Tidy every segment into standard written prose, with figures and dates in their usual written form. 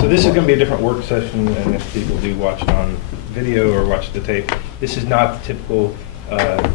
So this is going to be a different work session, and if people do watch it on video or watch the tape, this is not the typical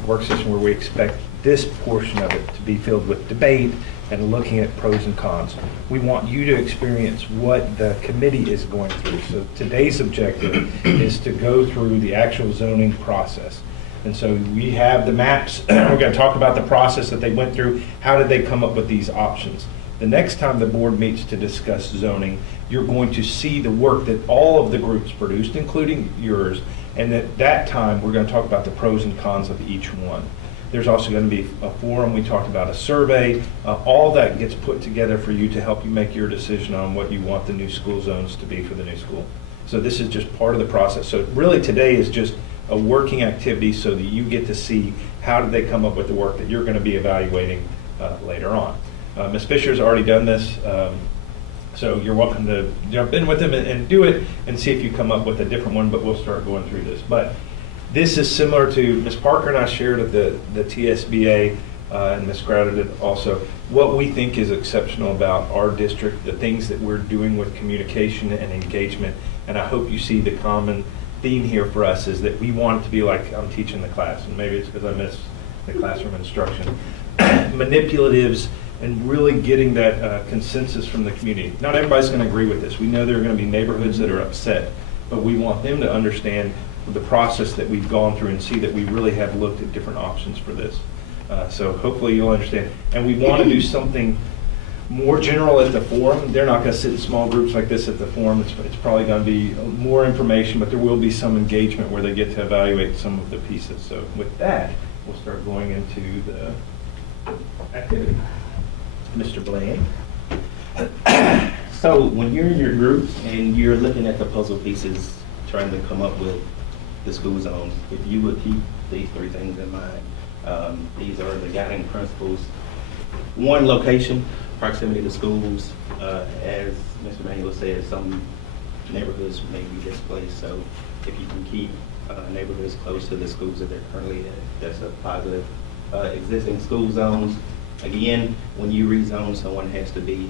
work session where we expect this portion of it to be filled with debate and looking at pros and cons. We want you to experience what the committee is going through. So today's objective is to go through the actual zoning process. And so we have the maps. We're going to talk about the process that they went through. How did they come up with these options? The next time the board meets to discuss zoning, you're going to see the work that all of the groups produced, including yours. And at that time, we're going to talk about the pros and cons of each one. There's also going to be a forum. We talked about a survey. All that gets put together for you to help you make your decision on what you want the new school zones to be for the new school. So this is just part of the process. So really today is just a working activity so that you get to see how did they come up with the work that you're going to be evaluating later on. Ms. Fisher's already done this, so you're welcome to jump in with them and do it and see if you come up with a different one, but we'll start going through this. But this is similar to, Ms. Parker and I shared at the TSBA, and Ms. Crowder did also, what we think is exceptional about our district, the things that we're doing with communication and engagement, and I hope you see the common theme here for us is that we want it to be like I'm teaching the class, and maybe it's because I miss the classroom instruction. Manipulatives and really getting that consensus from the community. Not everybody's going to agree with this. We know there are going to be neighborhoods that are upset, but we want them to understand the process that we've gone through and see that we really have looked at different options for this. So hopefully you'll understand. And we want to do something more general at the forum. They're not going to sit in small groups like this at the forum. It's probably going to be more information, but there will be some engagement where they get to evaluate some of the pieces. So with that, we'll start going into the activity. Mr. Bland. So when you're in your group and you're looking at the puzzle pieces, trying to come up with the school zones, if you would keep these three things in mind, these are the guiding principles. One, location, proximity to schools. As Mr. Manuel said, some neighborhoods may be displaced, so if you can keep neighborhoods close to the schools that they're currently at, that's a positive. Existing school zones, again, when you rezone, someone has to be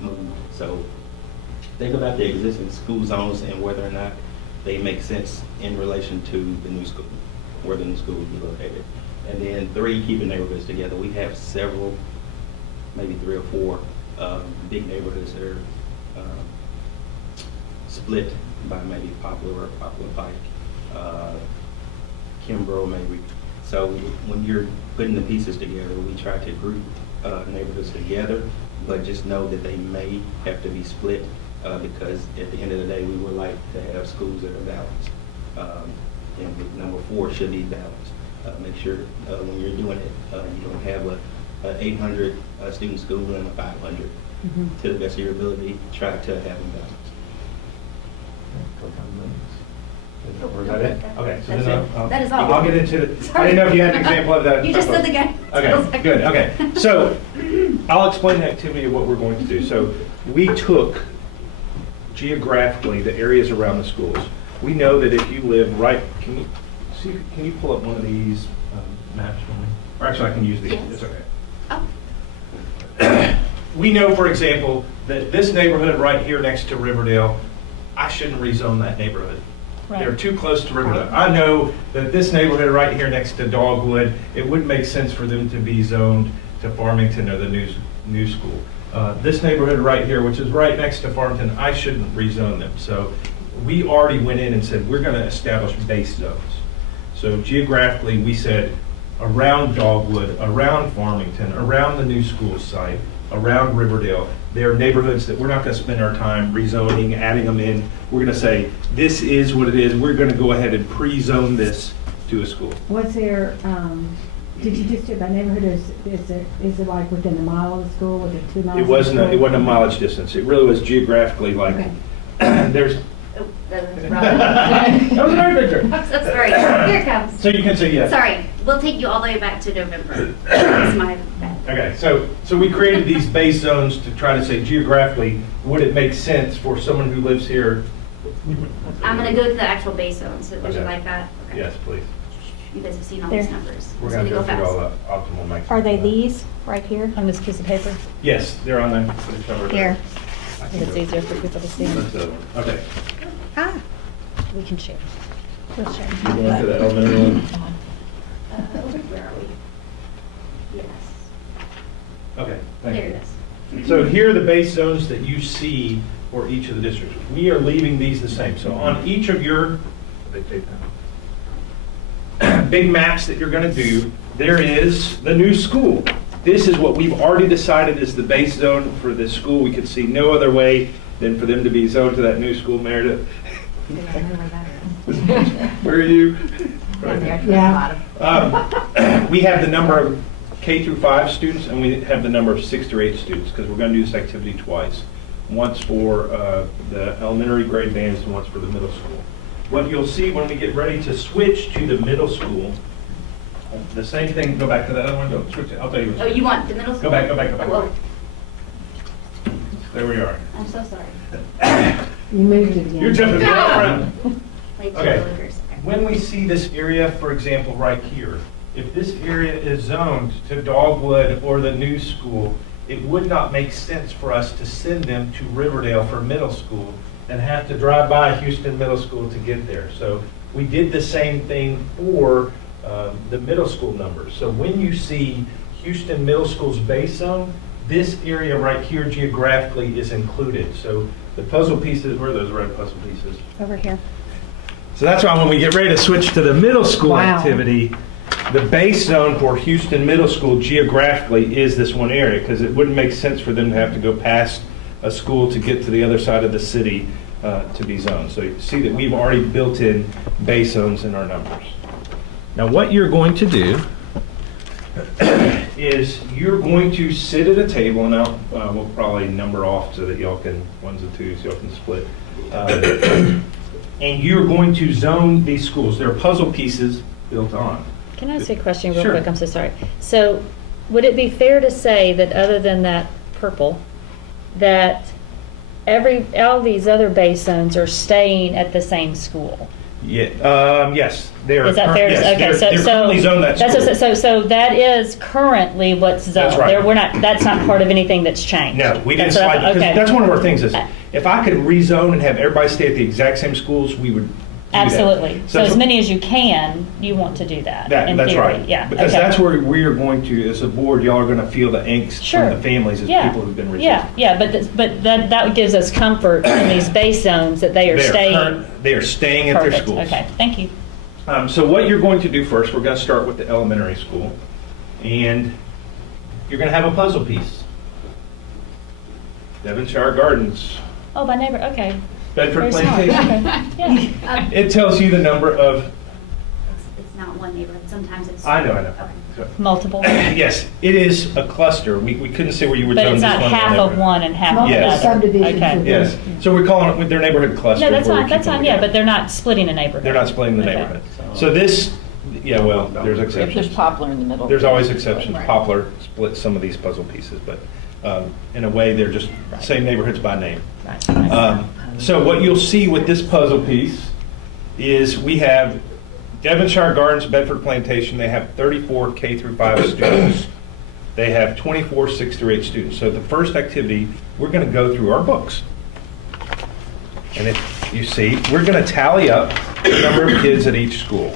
moved. So think about the existing school zones and whether or not they make sense in relation to the new school, where the new school would be located. And then three, keeping neighborhoods together. We have several, maybe 3 or 4 big neighborhoods that are split by maybe Poplar or Poplar Pike, Kimbrough maybe. So when you're putting the pieces together, we try to group neighborhoods together, but just know that they may have to be split because at the end of the day, we would like to have schools that are balanced. And number 4 should be balanced. Make sure when you're doing it, you don't have an 800 student school and a 500. Mm-hmm. To the best of your ability, try to have them balanced. Or is that it? Okay, so That's then it. That is all. I'll get into it. I didn't know if you had an example of that. You just said the guy. Okay, good, okay. So I'll explain the activity of what we're going to do. So we took geographically the areas around the schools. We know that if you live right, can you pull up one of these maps for me? Or actually I can use these, Yes. it's okay. Oh. We know, for example, that this neighborhood right here next to Riverdale, I shouldn't rezone that neighborhood. Right. They're too close to Riverdale. I know that this neighborhood right here next to Dogwood, it wouldn't make sense for them to be zoned to Farmington or the new school. This neighborhood right here, which is right next to Farmington, I shouldn't rezone them. So we already went in and said, we're going to establish base zones. So geographically, we said around Dogwood, around Farmington, around the new school site, around Riverdale, there are neighborhoods that we're not going to spend our time rezoning, adding them in. We're going to say, this is what it is. We're going to go ahead and pre-zone this to a school. Was there, did you just do by neighborhood, is it like within a mile of the school, was it 2 miles? It wasn't a mileage distance. It really was geographically like, Okay. there's, Oh, that was wrong. that was another picture. I'm so sorry. Here it comes. So you can say yes. Sorry. We'll take you all the way back to November. That's my bad. Okay, so we created these base zones to try to say geographically, would it make sense for someone who lives here? I'm going to go to the actual base zones. Would you Okay. like that? Okay. Yes, please. You guys have seen all There. these numbers. We're It's going to go through fast. all the optimal makes. Are they these right here on this piece of paper? Yes, they're on the cover. Here. I If it's easier for people to see. That's the other one. Okay. Ah, we can share. We'll share. You going to the elementary one? Where are we? Yes. Okay, thank you. There it is. So here are the base zones that you see for each of the districts. We are leaving these the same. So on each of your big maps that you're going to do, there is the new school. This is what we've already decided is the base zone for this school. We could see no other way than for them to be zoned to that new school, Meredith. Where are you? Right. Yeah. We have the number of K through 5 students, and we have the number of 6 through 8 students, because we're going to do this activity twice. Once for the elementary grade bands and once for the middle school. What you'll see when we get ready to switch to the middle school, the same thing, go back to that other one, go switch it, I'll tell you. Oh, you want the middle school? Go back, go back, go back. Oh, There we are. I'm so sorry. You moved it again. You're jumping right around. Like Okay. cheerleaders. When we see this area, for example, right here, if this area is zoned to Dogwood or the new school, it would not make sense for us to send them to Riverdale for middle school and have to drive by Houston Middle School to get there. So we did the same thing for the middle school numbers. So when you see Houston Middle School's base zone, this area right here geographically is included. So the puzzle pieces, where are those red puzzle pieces? Over here. So that's why when we get ready to switch to the middle school Wow. activity, the base zone for Houston Middle School geographically is this one area, because it wouldn't make sense for them to have to go past a school to get to the other side of the city to be zoned. So you see that we've already built in base zones in our numbers. Now what you're going to do is you're going to sit at a table, and we'll probably number off so that y'all can, ones and twos, y'all can split. And you're going to zone these schools. There are puzzle pieces built on. Can I ask you a question real Sure. quick? I'm so sorry. So would it be fair to say that other than that purple, that all these other base zones are staying at the same school? Yeah, yes, they are. Is that fair to say? Okay, They're currently zoned that school. So that is currently what's zoned. That's right. That's not part of anything that's changed. No, we didn't That's what I slide, thought. because Okay. that's one of our things is, if I could rezone and have everybody stay at the exact same schools, we would do that. Absolutely. So that's as what- many as you can, you want to do that, in That's theory. right. Yeah. Because okay. that's where we are going to, as a board, y'all are going to feel the angst Sure. from the families as Yeah. people who've been Yeah, resistant. yeah, but that gives us comfort in these base zones that they are staying. They are staying at their Perfect. schools. Okay, thank you. So what you're going to do first, we're going to start with the elementary school, and you're going to have a puzzle piece. Devonshire Gardens, Oh, by neighbor, okay. Bedford Very smart. Plantation. Okay, yeah. It tells you the number of, It's not one neighborhood, sometimes it's. I know. Okay. So- Multiple, Yes, it is a cluster. We couldn't say where you would but zone it's this not one. half of neighborhood. one and half of Multiple Yes. another. subdivisions Okay. within- Yes, so we're calling it with their neighborhood cluster. No, that's where we fine, keep that's them fine, yeah, together. but they're not splitting a neighborhood. They're not splitting the Okay. neighborhood. So this, yeah, well, there's If there's exceptions. poplar in the middle. There's always exceptions. Right. Poplar splits some of these puzzle pieces, but in a way, they're just same neighborhoods by name. Right. So what you'll see with this puzzle piece is we have Devonshire Gardens, Bedford Plantation, they have 34 K through 5 students. They have 24 6 through 8 students. So the first activity, we're going to go through our books. And if you see, we're going to tally up the number of kids at each school.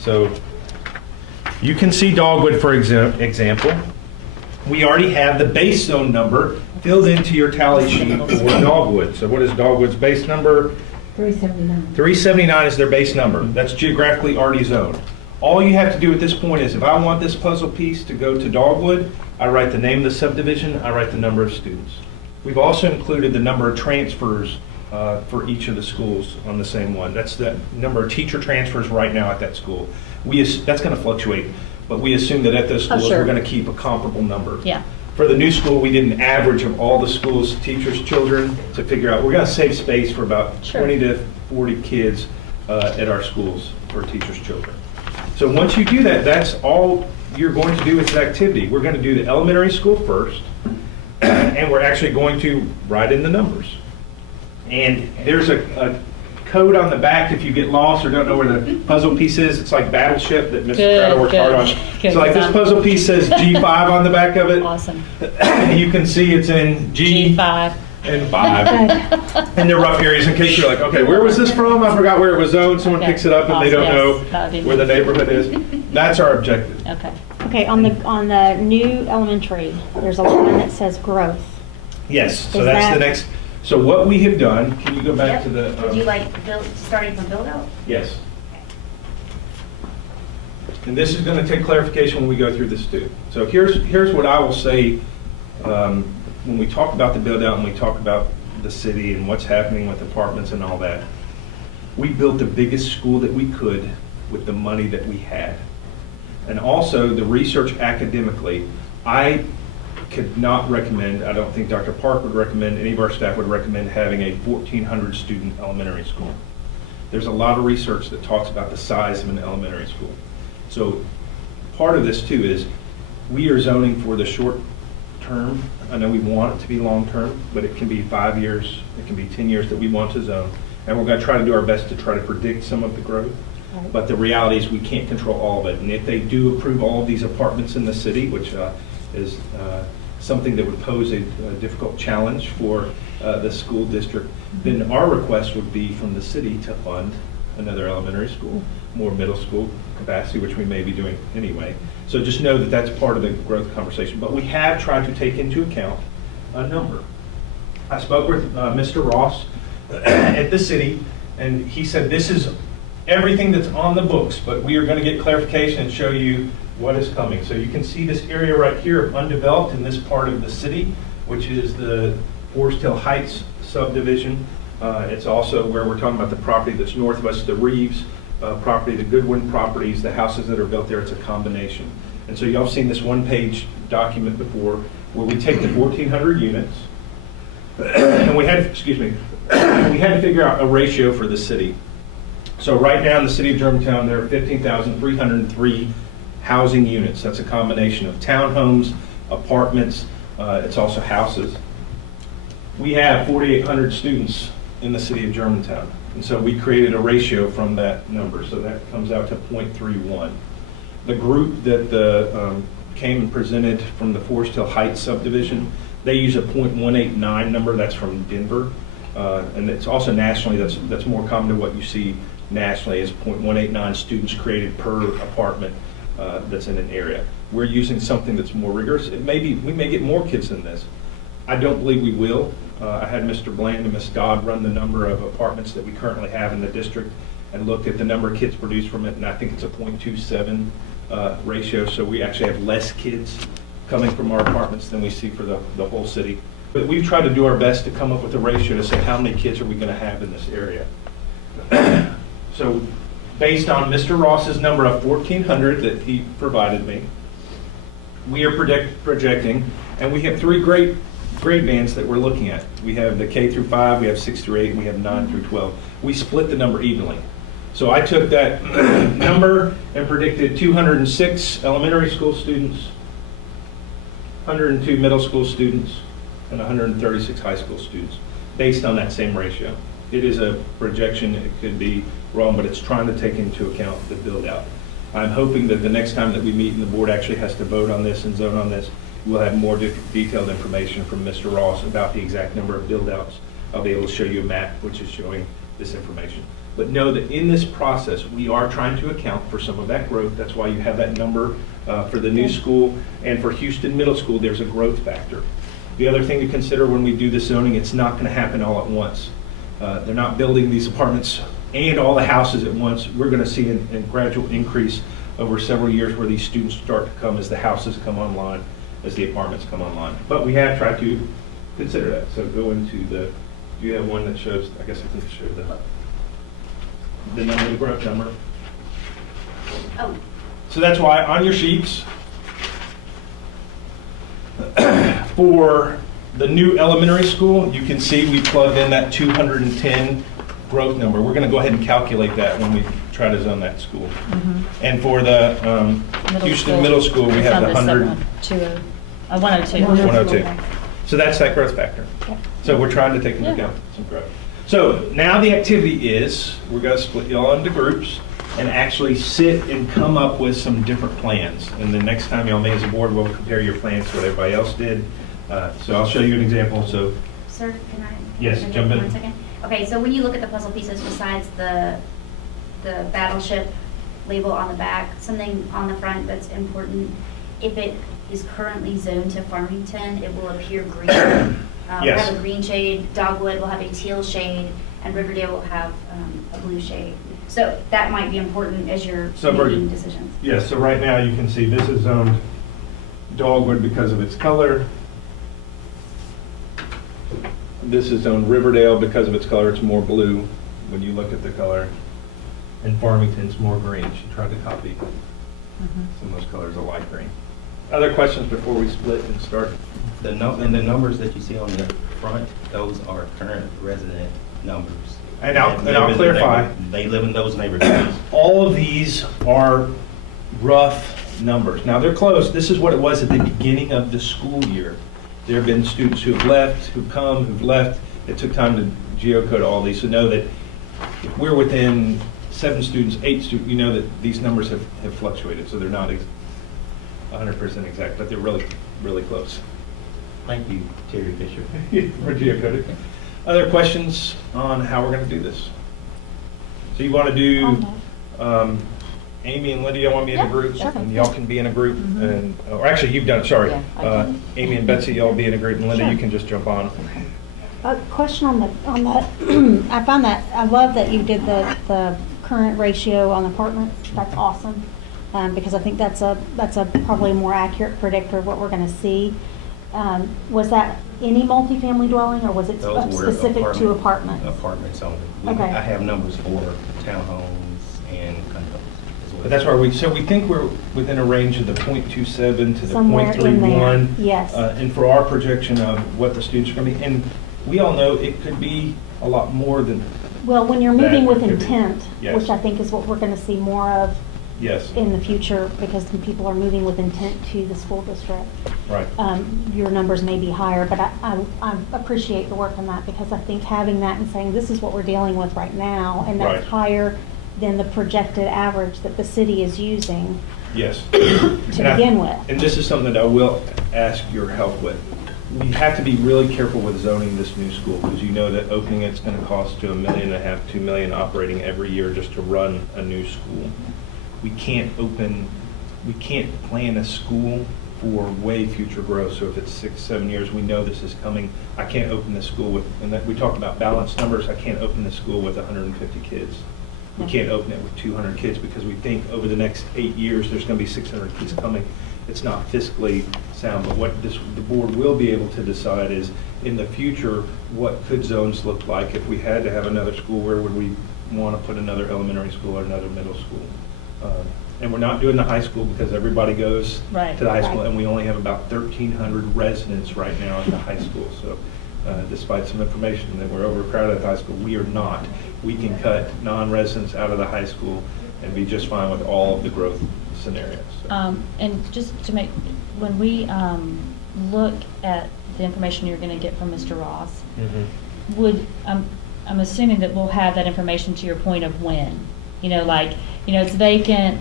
So you can see Dogwood, for example. We already have the base zone number filled into your tally sheet for Dogwood. So what is Dogwood's base number? 379. 379 is their base number. That's geographically already zoned. All you have to do at this point is, if I want this puzzle piece to go to Dogwood, I write the name of the subdivision, I write the number of students. We've also included the number of transfers for each of the schools on the same one. That's the number of teacher transfers right now at that school. That's going to fluctuate, but we assume that at those schools, sure. we're going to keep a comparable number. Yeah. For the new school, we did an average of all the schools' teachers' children to figure out, we're going to save space for about Sure. 20 to 40 kids at our schools for teachers' children. So once you do that, that's all you're going to do with the activity. We're going to do the elementary school first, and we're actually going to write in the numbers. And there's a code on the back if you get lost or don't know where the puzzle piece is. It's like Battleship that Mr. Good, Crowder worked hard on. good So like this design. puzzle piece says G5 on the back of it. Awesome. You can see it's in G. G5. and 5. And they're rough areas in case you're like, okay, where was this from? I forgot where it was zoned. Someone Okay. picks it up and they don't Yes, know that would be where the nice. neighborhood is. That's our objective. Okay. Okay, on the new elementary, there's a line that says growth. Yes, so Is that's that- the next. So what we have done, can you go back Yep. to the? Would you like starting from build out? Yes. And this is going to take clarification when we go through this too. So here's what I will say when we talk about the build out and we talk about the city and what's happening with apartments and all that. We built the biggest school that we could with the money that we had. And also the research academically, I could not recommend, I don't think Dr. Park would recommend, any of our staff would recommend having a 1,400 student elementary school. There's a lot of research that talks about the size of an elementary school. So part of this too is we are zoning for the short term. I know we want it to be long term, but it can be 5 years, it can be 10 years that we want to zone. And we're going to try to do our best to try to predict some of the growth. Right. But the reality is we can't control all of it. And if they do approve all of these apartments in the city, which is something that would pose a difficult challenge for the school district, then our request would be from the city to fund another elementary school, more middle school capacity, which we may be doing anyway. So just know that that's part of the growth conversation. But we have tried to take into account a number. I spoke with Mr. Ross at the city, and he said this is everything that's on the books, but we are going to get clarification and show you what is coming. So you can see this area right here of undeveloped in this part of the city, which is the Forest Hill Heights subdivision. It's also where we're talking about the property that's north of us, the Reeves property, the Goodwin properties, the houses that are built there. It's a combination. And so y'all have seen this one-page document before where we take the 1,400 units and we had, we had to figure out a ratio for the city. So right now in the city of Germantown, there are 15,303 housing units. That's a combination of townhomes, apartments, it's also houses. We have 4,800 students in the city of Germantown. And so we created a ratio from that number. So that comes out to 0.31. The group that came and presented from the Forest Hill Heights subdivision, they use a 0.189 number. That's from Denver. And it's also nationally, that's more common to what you see nationally is 0.189 students created per apartment that's in an area. We're using something that's more rigorous. We may get more kids than this. I don't believe we will. I had Mr. Bland and Ms. Dodd run the number of apartments that we currently have in the district and looked at the number of kids produced from it, and I think it's a 0.27 ratio, so we actually have less kids coming from our apartments than we see for the whole city. But we've tried to do our best to come up with a ratio to say how many kids are we going to have in this area. So based on Mr. Ross's number of 1,400 that he provided me, we are projecting, and we have 3 grade bands that we're looking at. We have the K through 5, we have 6 through 8, and we have 9 through 12. We split the number evenly. So I took that number and predicted 206 elementary school students, 102 middle school students, and 136 high school students, based on that same ratio. It is a projection, it could be wrong, but it's trying to take into account the build out. I'm hoping that the next time that we meet and the board actually has to vote on this and zone on this, we'll have more detailed information from Mr. Ross about the exact number of build outs. I'll be able to show you a map which is showing this information. But know that in this process, we are trying to account for some of that growth. That's why you have that number for the new school. And for Houston Middle School, there's a growth factor. The other thing to consider when we do this zoning, it's not going to happen all at once. They're not building these apartments and all the houses at once. We're going to see a gradual increase over several years where these students start to come as the houses come online, as the apartments come online. But we have tried to consider that. So go into do you have one that shows, I guess I can show the number, the growth number. Oh, So that's why on your sheets, for the new elementary school, you can see we plugged in that 210 growth number. We're going to go ahead and calculate that when we try to zone that school. And for the Houston Middle School, we have the 102. 102. So that's that growth factor. So we're trying to take into account some growth. So now the activity is, we're going to split y'all into groups and actually sit and come up with some different plans. And the next time y'all meet as a board, we'll compare your plans to what everybody else did. So I'll show you an example. So Sir, can I? Yes, can I jump take in. 1 second? Okay, so when you look at the puzzle pieces, besides the battleship label on the back, something on the front that's important, if it is currently zoned to Farmington, it will appear green. We'll Yes. have a green shade, Dogwood will have a teal shade, and Riverdale will have a blue shade. So that might be important as you're So making decisions. Yes, so right now you can see this is zoned Dogwood because of its color. This is zoned Riverdale because of its color. It's more blue when you look at the color. And Farmington's more green. She tried to copy some of those colors, a light green. Other questions before we split and start? And the numbers that you see on the front, those are current resident numbers. And I'll That live in the clarify. They live in those neighborhoods. All of these are rough numbers. Now, they're close. This is what it was at the beginning of the school year. There have been students who have left, who've come, who've left. It took time to geocode all these. So know that if we're within 7 students, 8 students, you know that these numbers have fluctuated. So they're not 100% exact, but they're really, really close. Thank you, Terry Fisher. For geocoding. Other questions on how we're going to do this? So you want to do, Amy and Lydia want to be in a Yeah, group? sure. And y'all can be in a group, and, or actually, you've done it, sorry. Yeah, I can. Amy and Betsy, y'all be in a group, and Linda, Sure. you can just jump on. A question on the, I found that, I love that you did the current ratio on apartments. That's awesome. Because I think that's a probably a more accurate predictor of what we're gonna see. Was that any multifamily dwelling, or was it Those were specific to apartments? Apartments only. Okay. I have numbers for townhomes and condos as well. But that's why we think we're within a range of the .27 to the Somewhere in there, .31. yes. And for our projection of what the students are going to be, and we all know it could be a lot more than, Well, when you're moving with That could be. intent, Yes. which I think is what we're gonna see more of yes, in the future, because people are moving with intent to the school district. right. Your numbers may be higher, but I appreciate the work on that, because I think having that and saying, this is what we're dealing with right now, and that's Right. higher than the projected average that the city is using Yes. to begin with. And this is something that I will ask your help with. We have to be really careful with zoning this new school, because you know that opening it's going to cost to $1.5 million, $2 million operating every year just to run a new school. We can't plan a school for way future growth. So if it's 6, 7 years, we know this is coming. I can't open this school with, and that we talked about balanced numbers, I can't open this school with 150 kids. We can't open it with 200 kids because we think over the next 8 years, there's going to be 600 kids coming. It's not fiscally sound, but what the board will be able to decide is, in the future, what could zones look like? If we had to have another school, where would we want to put another elementary school or another middle school? And we're not doing the high school because everybody goes Right. to the high school, Right. and we only have about 1,300 residents right now at the high school. So despite some information that we're overcrowded at the high school, we are not. We can cut non-residents out of the high school and be just fine with all of the growth scenarios. So. And just to make, when we look at the information you're going to get from Mr. Ross, would, I'm assuming that we'll have that information to your point of when. It's vacant,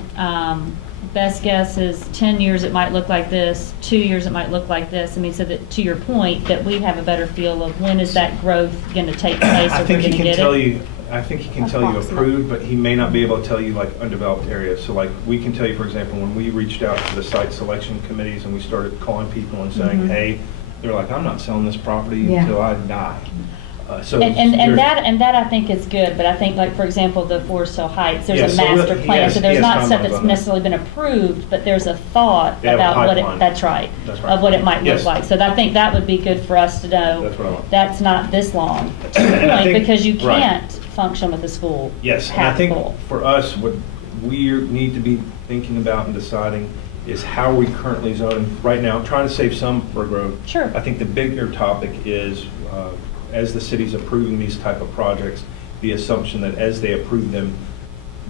best guess is 10 years it might look like this, 2 years it might look like this. I mean, so that, to your point, that we have a better feel of when is that growth going to take place, I if we're think going he to can get tell it? you, I think he can tell you Approximate. approved, but he may not be able to tell you like undeveloped areas. So like, we can tell you, for example, when we reached out to the site selection committees and we started calling people and saying, Mhm. hey, they're like, I'm not selling this property Yeah. until I die. So And there's- that I think is good, but I think, like, for example, the Forest Hill Heights, there's Yes, a so master he plan, has- so he there's has not stuff timelines that's on that. necessarily been approved, but there's a thought They have a about what pipeline. it, that's right, That's right. of what it might Yes. look like. So I think that would be good for us to know. That's what I want. That's not this long, to your And I point, think- because you right. can't function with the school Yes, and I half think full. for us, what we need to be thinking about and deciding is how we currently zoning right now, trying to save some for growth. Sure. I think the bigger topic is, as the city's approving these type of projects, the assumption that as they approve them,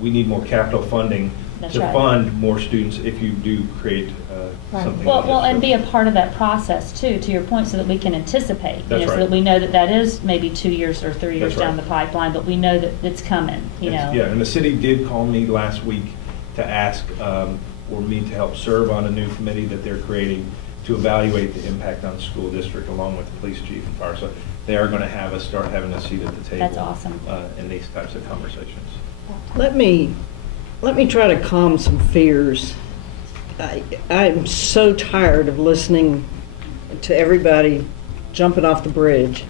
we need more capital funding That's to right. fund more students if you do create Right. something. Well, like this. and be a part of that process too, to your point, so that we can anticipate. That's So right. that we know that that is maybe 2 years or 3 years That's right. down the pipeline, but we know that it's coming, you know? Yeah, and the city did call me last week to ask for me to help serve on a new committee that they're creating to evaluate the impact on the school district along with the police chief and fire. So they are going to start having a seat at the table. That's awesome. In these types of conversations. Let me try to calm some fears. I'm so tired of listening to everybody jumping off the bridge.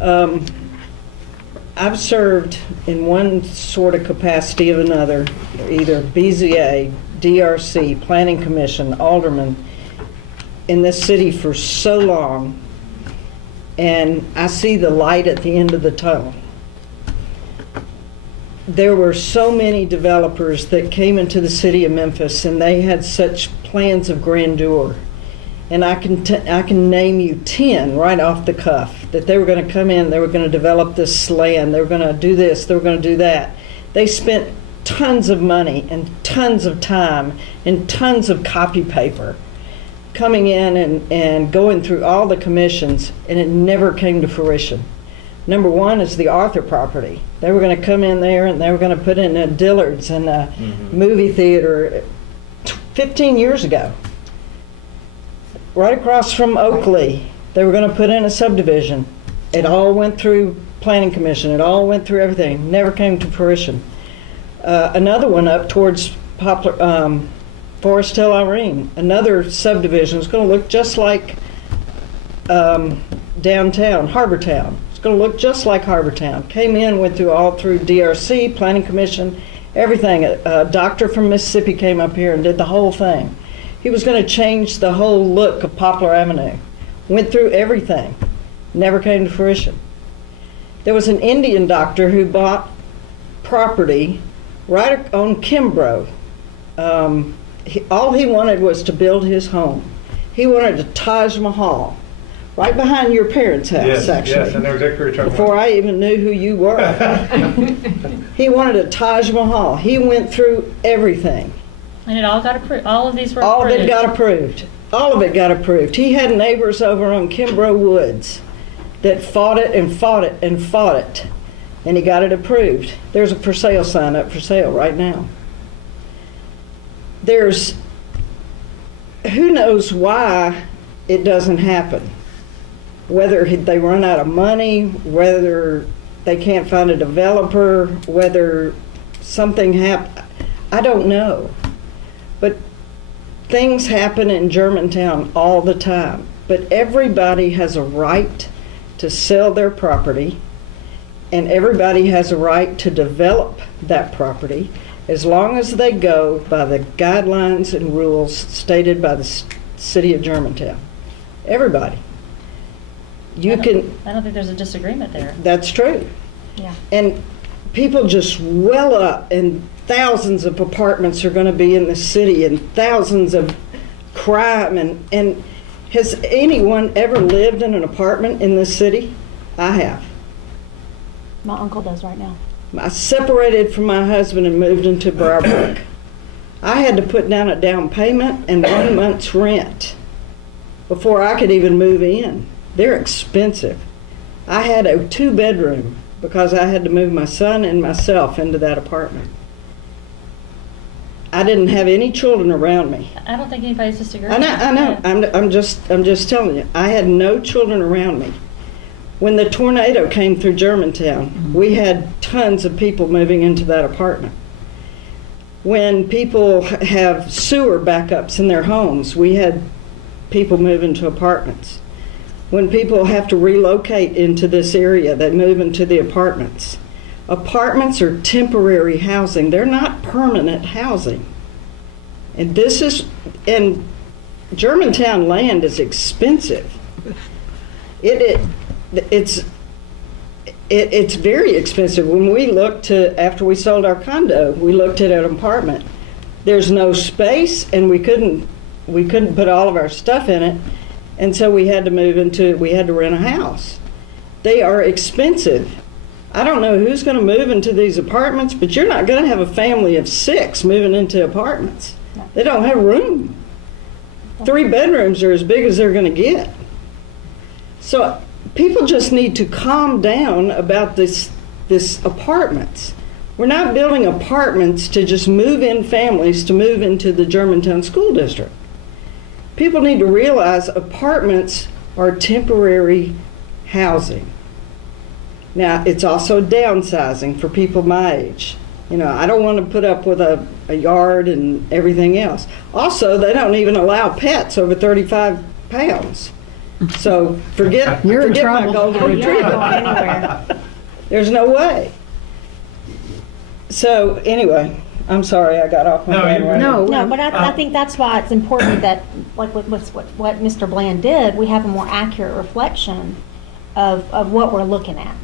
I've served in one sort of capacity or another, either BZA, DRC, Planning Commission, Alderman, in this city for so long, and I see the light at the end of the tunnel. There were so many developers that came into the city of Memphis, and they had such plans of grandeur. And I can name you 10 right off the cuff that they were going to come in, they were going to develop this land, they were going to do this, they were going to do that. They spent tons of money and tons of time and tons of copy paper coming in and going through all the commissions, and it never came to fruition. Number one is the Arthur property. They were going to come in there and they were going to put in a Dillard's and a movie theater 15 years ago. Right across from Oakley, they were going to put in a subdivision. It all went through Planning Commission. It all went through everything. Never came to fruition. Another one up towards Forest Hill, Irene. Another subdivision is going to look just like downtown, Harbortown. It's going to look just like Harbortown. Came in, went through all through DRC, Planning Commission, everything. A doctor from Mississippi came up here and did the whole thing. He was going to change the whole look of Poplar Avenue. Went through everything. Never came to fruition. There was an Indian doctor who bought property right on Kimbrough. All he wanted was to build his home. He wanted a Taj Mahal right behind your parents' house, actually. Yes, I know exactly what you're talking Before about. I even knew who you were. He wanted a Taj Mahal. He went through everything. And it all got approved, all of these were All of approved. it got approved. All of it got approved. He had neighbors over on Kimbrough Woods that fought it and fought it and fought it, and he got it approved. There's a for sale sign up for sale right now. There's, who knows why it doesn't happen. Whether they run out of money, whether they can't find a developer, whether something happened, I don't know. But things happen in Germantown all the time. But everybody has a right to sell their property, and everybody has a right to develop that property as long as they go by the guidelines and rules stated by the city of Germantown. Everybody. I don't think there's a disagreement there. That's true. Yeah. And people just well up, and thousands of apartments are going to be in the city, and thousands of crime. And has anyone ever lived in an apartment in this city? I have. My uncle does right now. I separated from my husband and moved into Briarbrook. I had to put down a down payment and 1 month's rent before I could even move in. They're expensive. I had a 2-bedroom because I had to move my son and myself into that apartment. I didn't have any children around me. I don't think anybody's disagreeing. I know. I'm just telling you. I had no children around me. When the tornado came through Germantown, we had tons of people moving into that apartment. When people have sewer backups in their homes, we had people move into apartments. When people have to relocate into this area, they move into the apartments. Apartments are temporary housing. They're not permanent housing. And Germantown land is expensive. It's very expensive. When we looked after we sold our condo, we looked at an apartment. There's no space, and we couldn't put all of our stuff in it, and so we had to rent a house. They are expensive. I don't know who's going to move into these apartments, but you're not going to have a family of 6 moving into apartments. They don't have room. 3 bedrooms are as big as they're going to get. So people just need to calm down about this apartments. We're not building apartments to just move in families to move into the Germantown School District. People need to realize apartments are temporary housing. Now, it's also downsizing for people my age. You know, I don't want to put up with a yard and everything else. Also, they don't even allow pets over 35 pounds. So forget You're in my trouble. golden You're not retriever. going anywhere. There's no way. So anyway, I'm sorry I got off my No, you're bandwagon. No. No, but I think that's why it's important that, like with what Mr. Bland did, we have a more accurate reflection of what we're looking at,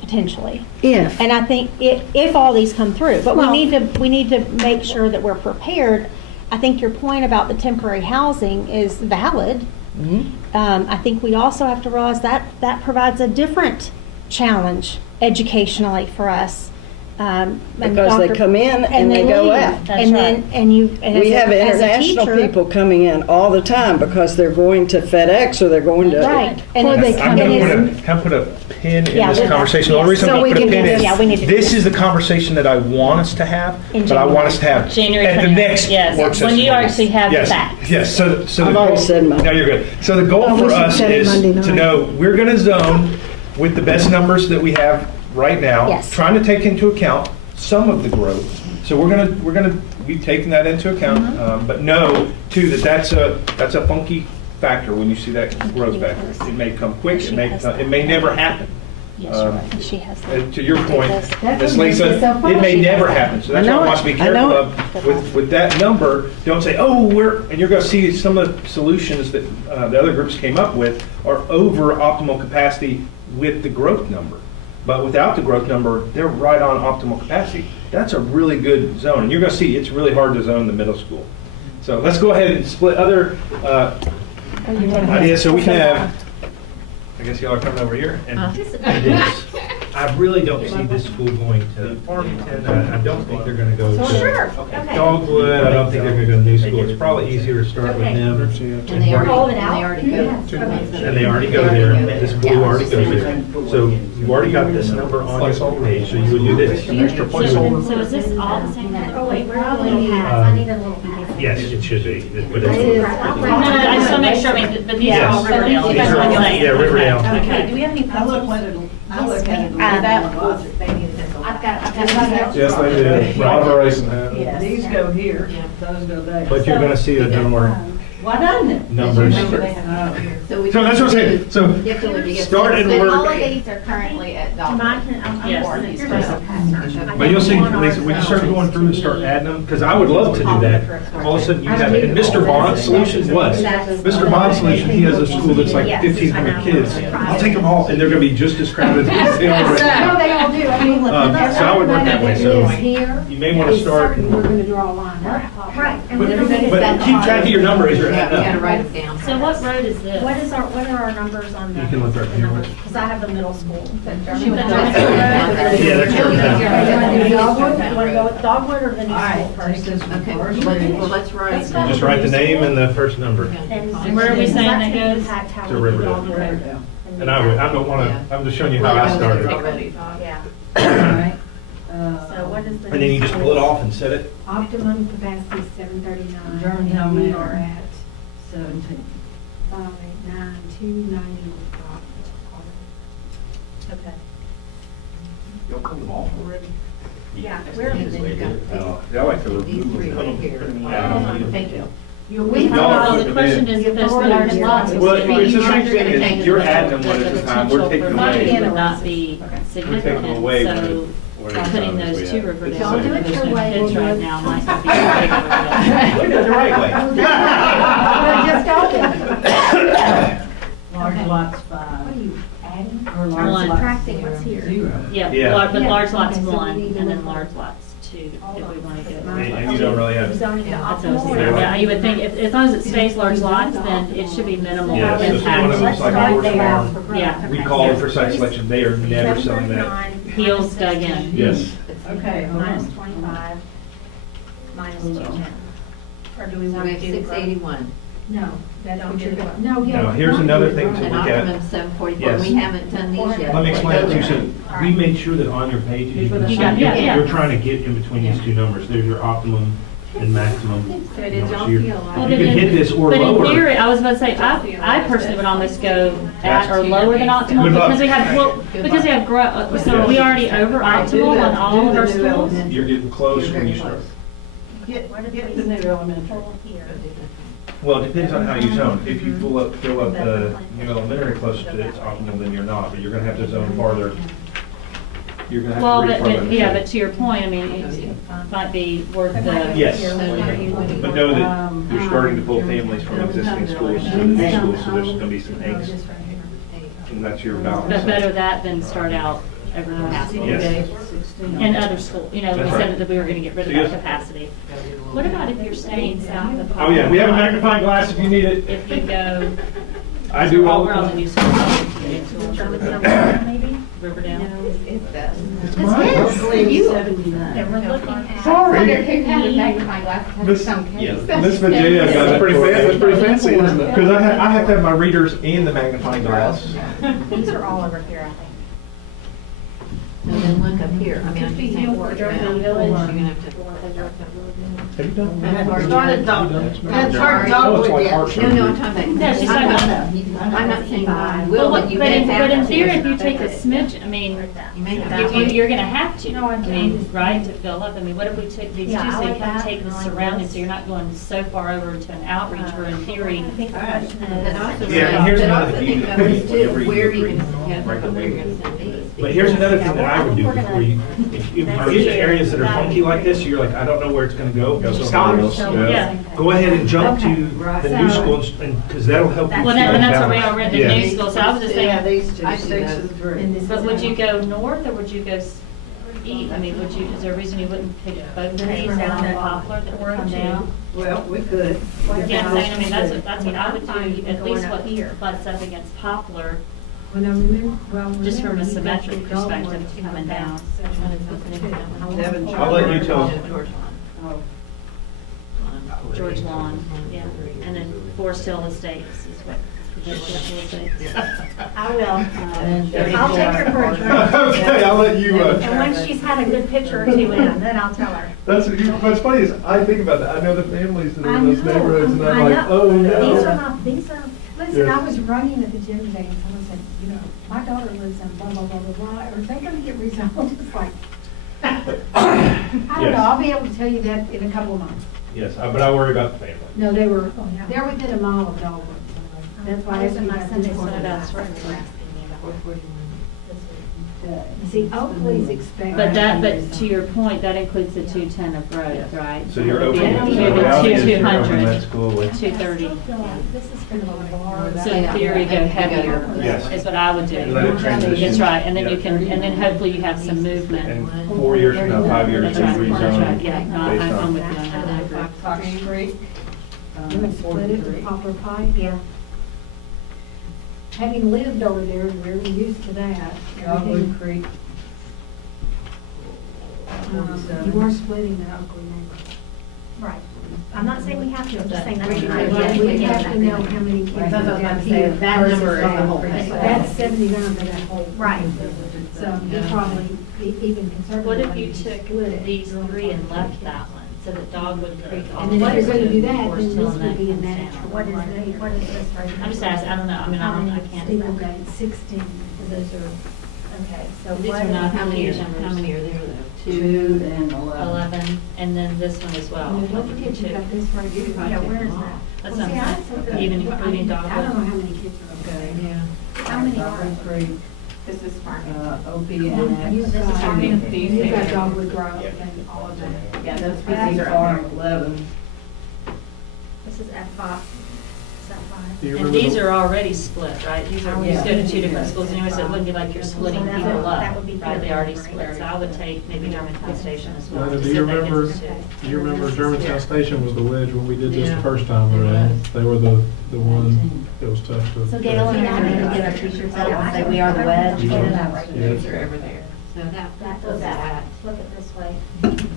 potentially. If. And I think if all these come through, but Well- we need to make sure that we're prepared. I think your point about the temporary housing is valid. Mhm. I think we also have to realize that that provides a different challenge educationally for us. And Because they Dr. come in and they go leave. out. That's And right. then, and you, as We have a international teacher- people coming in all the time because they're going to FedEx or they're going to. Right. And Or they it's- I'm come going and to it's- put a pin in Yeah, this we have- conversation. The only reason so I'm we going to put a can pin do- is, yeah, we need to do this that. is the conversation that I want us to have, In but I want us to have January at the 29th. next Yes, work when session. you actually have the Yes, facts. Yes, so the I've goal. already said mine. No, you're good. So the goal Oh, we for should us set it is Monday to night. know, we're going to zone with the best numbers that we have right now. Yes. Trying to take into account some of the growth. So we've taken that into account, Mm-hmm. but know too that that's a funky factor when you see that growth factor. It may come quick, it may never happen. Yes, you're right. And she has the- And to your point, That's Ms. what makes Lisa, it so fun. it may She never has that. happen. So that's I know why I it. want to be I know careful of, with that number, don't say, oh, and you're going to see some of the solutions that the other groups came up with are over optimal capacity with the growth number. But without the growth number, they're right on optimal capacity. That's a really good zone. And you're going to see it's really hard to zone the middle school. So let's go ahead and split other ideas so we can have, I guess y'all are coming over here. And This, I really don't see this school going to Farmington. I don't think they're gonna go to Dogwood. I don't think they're gonna go to New School. It's probably easier to start with them. And they already go. And they already go there. This school already goes there. So you've already got this number on your page, so you would do this. So is this all the same number? Oh, wait, where are the little I need a little. Yes, it should be. But No, it's- I just want to make sure, but these are all Yes. Riverdale. These That's are what all- I'm saying. yeah, Riverdale. Okay. Do we have any I look pencils? what it'll, I look at it. That That was, they need a pencil. I've got. yes, they do. Oliver Racing has. Yeah, these go here, those go there. But you're gonna see the number, Why doesn't it? numbers. Remember they have- So that's what I'm saying. So start and But all work. of these are currently at Dogwood. Yes. But you'll see, Lisa, when you start going through and start adding them, because I would love to do that. All of a sudden you have, and Mr. Bond's solution was, Mr. Bond's solution, he has a school that's like 1,500 kids. I'll take them all, and they're gonna be just as crowded as they are right now. No, they all do. I mean, So I would work that way, so here you may want to is start, certain, we're gonna draw a line up. Right. but keep track of your number as you're adding up. write it down. So what road is this? What are our numbers on the? You can look right here. Because I have the middle school. Yeah, that's your You want to go with Dogwood or the new All right, school first? take this one Okay, first. well, let's write. Just write the name and the first number. And where are we saying that goes? To Riverdale. Riverdale. And I don't wanna, I'm just showing you how I started. Already. Yeah. All right. So what is the? And then you just pull it off and set it. Optimum capacity is 739. Germantown We Manor. are at 17. 59290. Okay. Y'all cut them off already? Yeah. I like to These three right here. Thank you. Well, the question is if those large lots. Well, it's the same thing, as you're adding them one at a time, we're taking away. Would not be We're taking significant, away so one at a putting time as those we two have. Riverdale, Y'all do it there's your no way, kids we'll right do it. now, might not be big We're doing it the right way. Large lots 5. What are you adding? Or large One. lots Subtracting what's here. 0. Yeah, Yeah. but Yeah. large lots Okay, so we 1, need to and then look large at- lots 2, if we want to go. And you don't really have. Zoning to That's what I was optimal. thinking. Yeah, you would think, as long as it stays large lots, then it should be minimal Yeah, so if one of impact. them's like Start horse there. farm, Yeah, we call it for site selection, they are never selling that. 739 heels dug in. Yes. Okay, hold Minus on. 25, minus 210. Or do we So want we to have do? 681. No, that's Don't what do you're the- going, no, yeah. Now, here's another thing to And look at. optimum 744. Yes. We haven't done these yet. Let me explain it to you. So we made sure that on your page, you can You see, got- yeah, yeah. you're trying to get in between these two numbers. There's your optimum in maximum. So did y'all You're- feel like- Well, You but can in- hit this or But in lower. theory, I was about to say, I personally would almost go at or lower than optimal Good luck. because we have, well, because we have so are we already over optimal on all of our schools? You're getting close when you start. Get the new elementary. Here. Well, it depends on how you zone. If you fill up the new elementary close to its optimal, then you're not, but you're gonna have to zone farther. You're gonna Well, have to but, reach farther. yeah, but to your point, I mean, it might be worth the. Yes, but know that you're starting to pull families from existing schools to the new schools, so there's gonna be some angst. And that's your balance. But better that than start out over capacity. Yes. In other schools, you know, we That's said right. that we were gonna get rid of So that yes. capacity. What about if you're staying south of? Oh, yeah, we have a magnifying glass if you need it. If you go. I do all We're the on the time. new school. Germantown, maybe? Riverdale. It's mine. They were looking at. Sorry. Miss Virginia got it. That's pretty fancy, isn't it? Because I have to have my readers and the magnifying glass. These are all over here, I think. And then look up here, I mean, I'm just saying, work around German village, you're Village. gonna have to. Have you done? Started No, I'm talking about. Yeah, she's talking about. I'm not saying I Well, will, but you may have. but in to. theory, if you take a smidge, I mean, You may have. you're gonna have to, No, I I'm mean, just- right, to fill up. I mean, what if we took these two, Yeah, I so you like kind of that. take the I like surroundings, this. so you're not going so far over to an outreach, where in theory. I think the question But is. also, Yeah, and here's but another also thing. think about this too, Whenever you where agree, you're gonna, yeah, right, where you're gonna send these. But here's another thing that I would do before you, if you get to areas that are funky like this, you're like, I don't know where it's gonna go, stop. Yeah. Go ahead and jump to the new school, and, because that'll help you. Well, and that's where we are in the Yeah. new school, so I was just saying, I see that. but would you go north or would you go east? I mean, would you, is there a reason you wouldn't pick both of these down in Poplar that would come down? Well, we could. Yeah, I'm saying, I mean, that's what I would do, at least what butts up against Poplar, just from a symmetric perspective, coming down. I'll let you tell. George Lawn, yeah, and then Forest Hill Estates is what, Forest Hill Estates. I will. And I'll take her for a drive. Okay, I'll let you, And when she's had a good picture or two in, then I'll tell her. What's funny is I think about that. I know the families that are in those I know, neighborhoods, and I'm I like, know. oh no. These are, Listen, Yeah. I was running at the gym today and someone said, you know, my daughter lives in blah, blah, blah, blah, blah, are they gonna get rezoned? It's like, I don't know, Yes. I'll be able to tell you that in a couple of months. Yes, but I worry about the family. No, they're within a mile of Dogwood. That's why I asked in you my about Sunday this school one. class, right? See, Oakley's expecting. But to your point, that includes the 210 of growth, right? So you're open. Yeah, so you're the the reality is you're 200. opening that school with 230. This is kind of a bar. So in theory, go heavier, Yes. is what I would do. Let it transition. That's right, and then you Yeah. can, and then hopefully you have some movement. And 4 years from now, 5 years, That's you right, that's right, rezone yeah, no, based I'm on. with you on that, I agree. Fox Creek. You would split it to Poplar Pike. Yeah. Having lived over there, we're used to that. Dogwood Everything, Creek. You are splitting the Oakley neighborhood. Right. I'm not saying we have to, I'm just saying that's an But idea. we have to know how many kids That's are what I was down about to here. say, that number is the whole That's thing. That's 79 for that whole. Right. So you probably even conservative. What if you would took split it. these three and left that one, so that Dogwood Creek all And then if you're gonna do that, Forest then Hill this and would be a that comes natural. down? What is this right here? I'm just asking, I don't know, I mean, I can't. Steeple Gate, 16. Those are, okay, so These what are not How many huge are, numbers. how many are there though? 2 and 11. 11, and then this one as well. And don't forget you got this right here. Yeah, where is that? That's Well, see, not, I thought even that- including I don't know Dogwood. how many kids are okay. Yeah. How many are? Dogwood Creek, This is farming. OP You Annex. This is got- these you got here. Dogwood Grove and all of that. Yeah, that's These Busy are- Farm, 11. This is F5. Is that five? Do you And remember these the- are already split, right? These are, you Yeah. go to two different schools anyway, so it wouldn't be like you're splitting So that people would- that up, would be right? They already different, split, right? so I would take maybe Germantown Station as well. Linda, just do you so that gets remember, us to- do you remember Germantown Station was the wedge when we did this Yeah. the first time around? They were the one that was tough to. So Gail and I need to get our t-shirts out and say we are the wedge. Yeah. Get it out right here. These are over there. So that, That was goes that. out. Flip it this way. And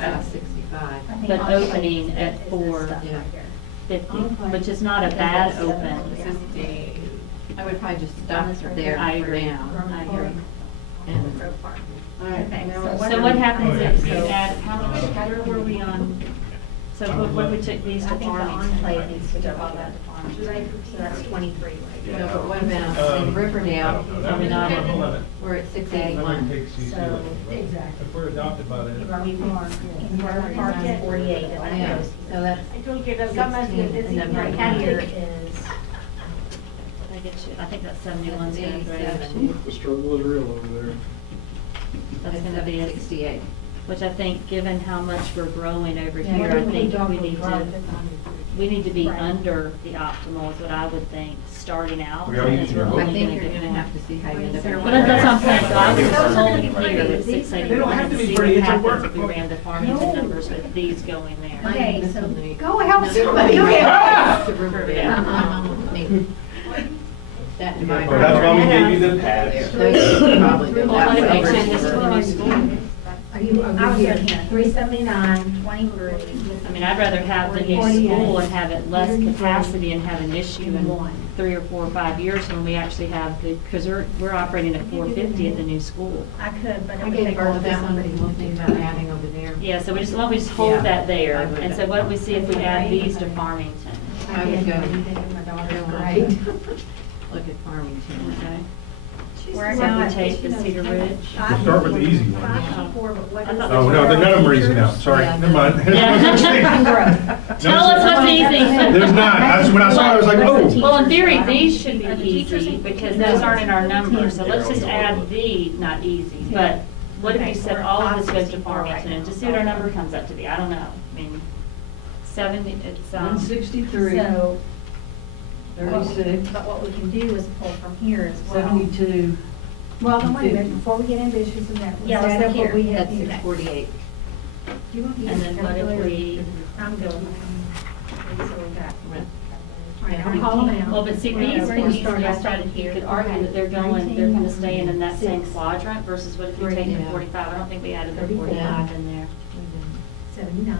that's 65. I think But I'll show you opening is at this 4. stuff right here. 50, which is not a bad open. I would probably just stop there I for agree. now. I agree. And All right, Okay, now So what happens if you add, where were we on? So what if we took these to I think the Farmington? enclave needs to go all that to Farmington. So that's 23 right no, but what about in Riverdale? Are we not in- We're at 681. So, Exactly. If we're adopted by then. we park at 48, and that Yeah, goes. so that's I told you, that sometimes get busy. And then Right right here here. is, I get you, I think that's 71's gonna grade. 87. The struggle is real over there. That's gonna be a 68. which I think, given how much we're growing over Yeah, here, what I do think dog we would need drive to, at 93? we need to be Right. under the optimal is what I would think, starting out. We are and using we're your only I think gonna you're get gonna more. have to see how you end up. Well, that's what I'm saying, so I was just Those are holding pretty here pretty. with 681 They don't have and to be see what pretty, it's a happens work if we book. ran the Farmington No. numbers with these going there. Okay, so Go help somebody, go ahead. To Riverdale. That divided. That's why we gave you the pads. Those probably go Well, what if that we way. change this to the new school? Are you, I was here, looking at 379. 23. I mean, I'd rather have the new 48. school and have it less capacity and have an issue in 3 or 4 or 5 years when we actually have the, because we're operating at 450 at the new school. I could, but it I would gave take birth all to this that one, but somebody. you won't think about adding over there. Yeah, so we just, why don't we just hold Yeah, that there? I would. And so why don't we see if we add these to Farmington? I would go. My daughter's great. Look at Farmington. Okay. Where So now? we take the Cedar Ridge. We'll start with the easy one. Oh, no, none of them are easy now. Sorry, Yeah. never mind. Yeah. Tell us what's easy. There's not. That's when I saw it, I was like, oh. Well, in theory, these should be easy because those aren't in our numbers. So let's just add the, not easy, but what if we said all of this goes to Farmington and just see what our number comes up to be? I don't know. I mean, 70, it's, 163, So, 36, but what we can do is pull from here as well. 72. Well, then wait a minute, before we get ambitious in that, let's Yeah, let's add up look what we here. have That's here. 648. You want to and then what if we, I'm going. So we got. Right. All right, I'll call them out. well, but see, these I started, you could argue that they're going, they're kind of staying in that same quadrant versus what if you take the Yeah. 45? I don't think we added the 34. 45 in there. 79.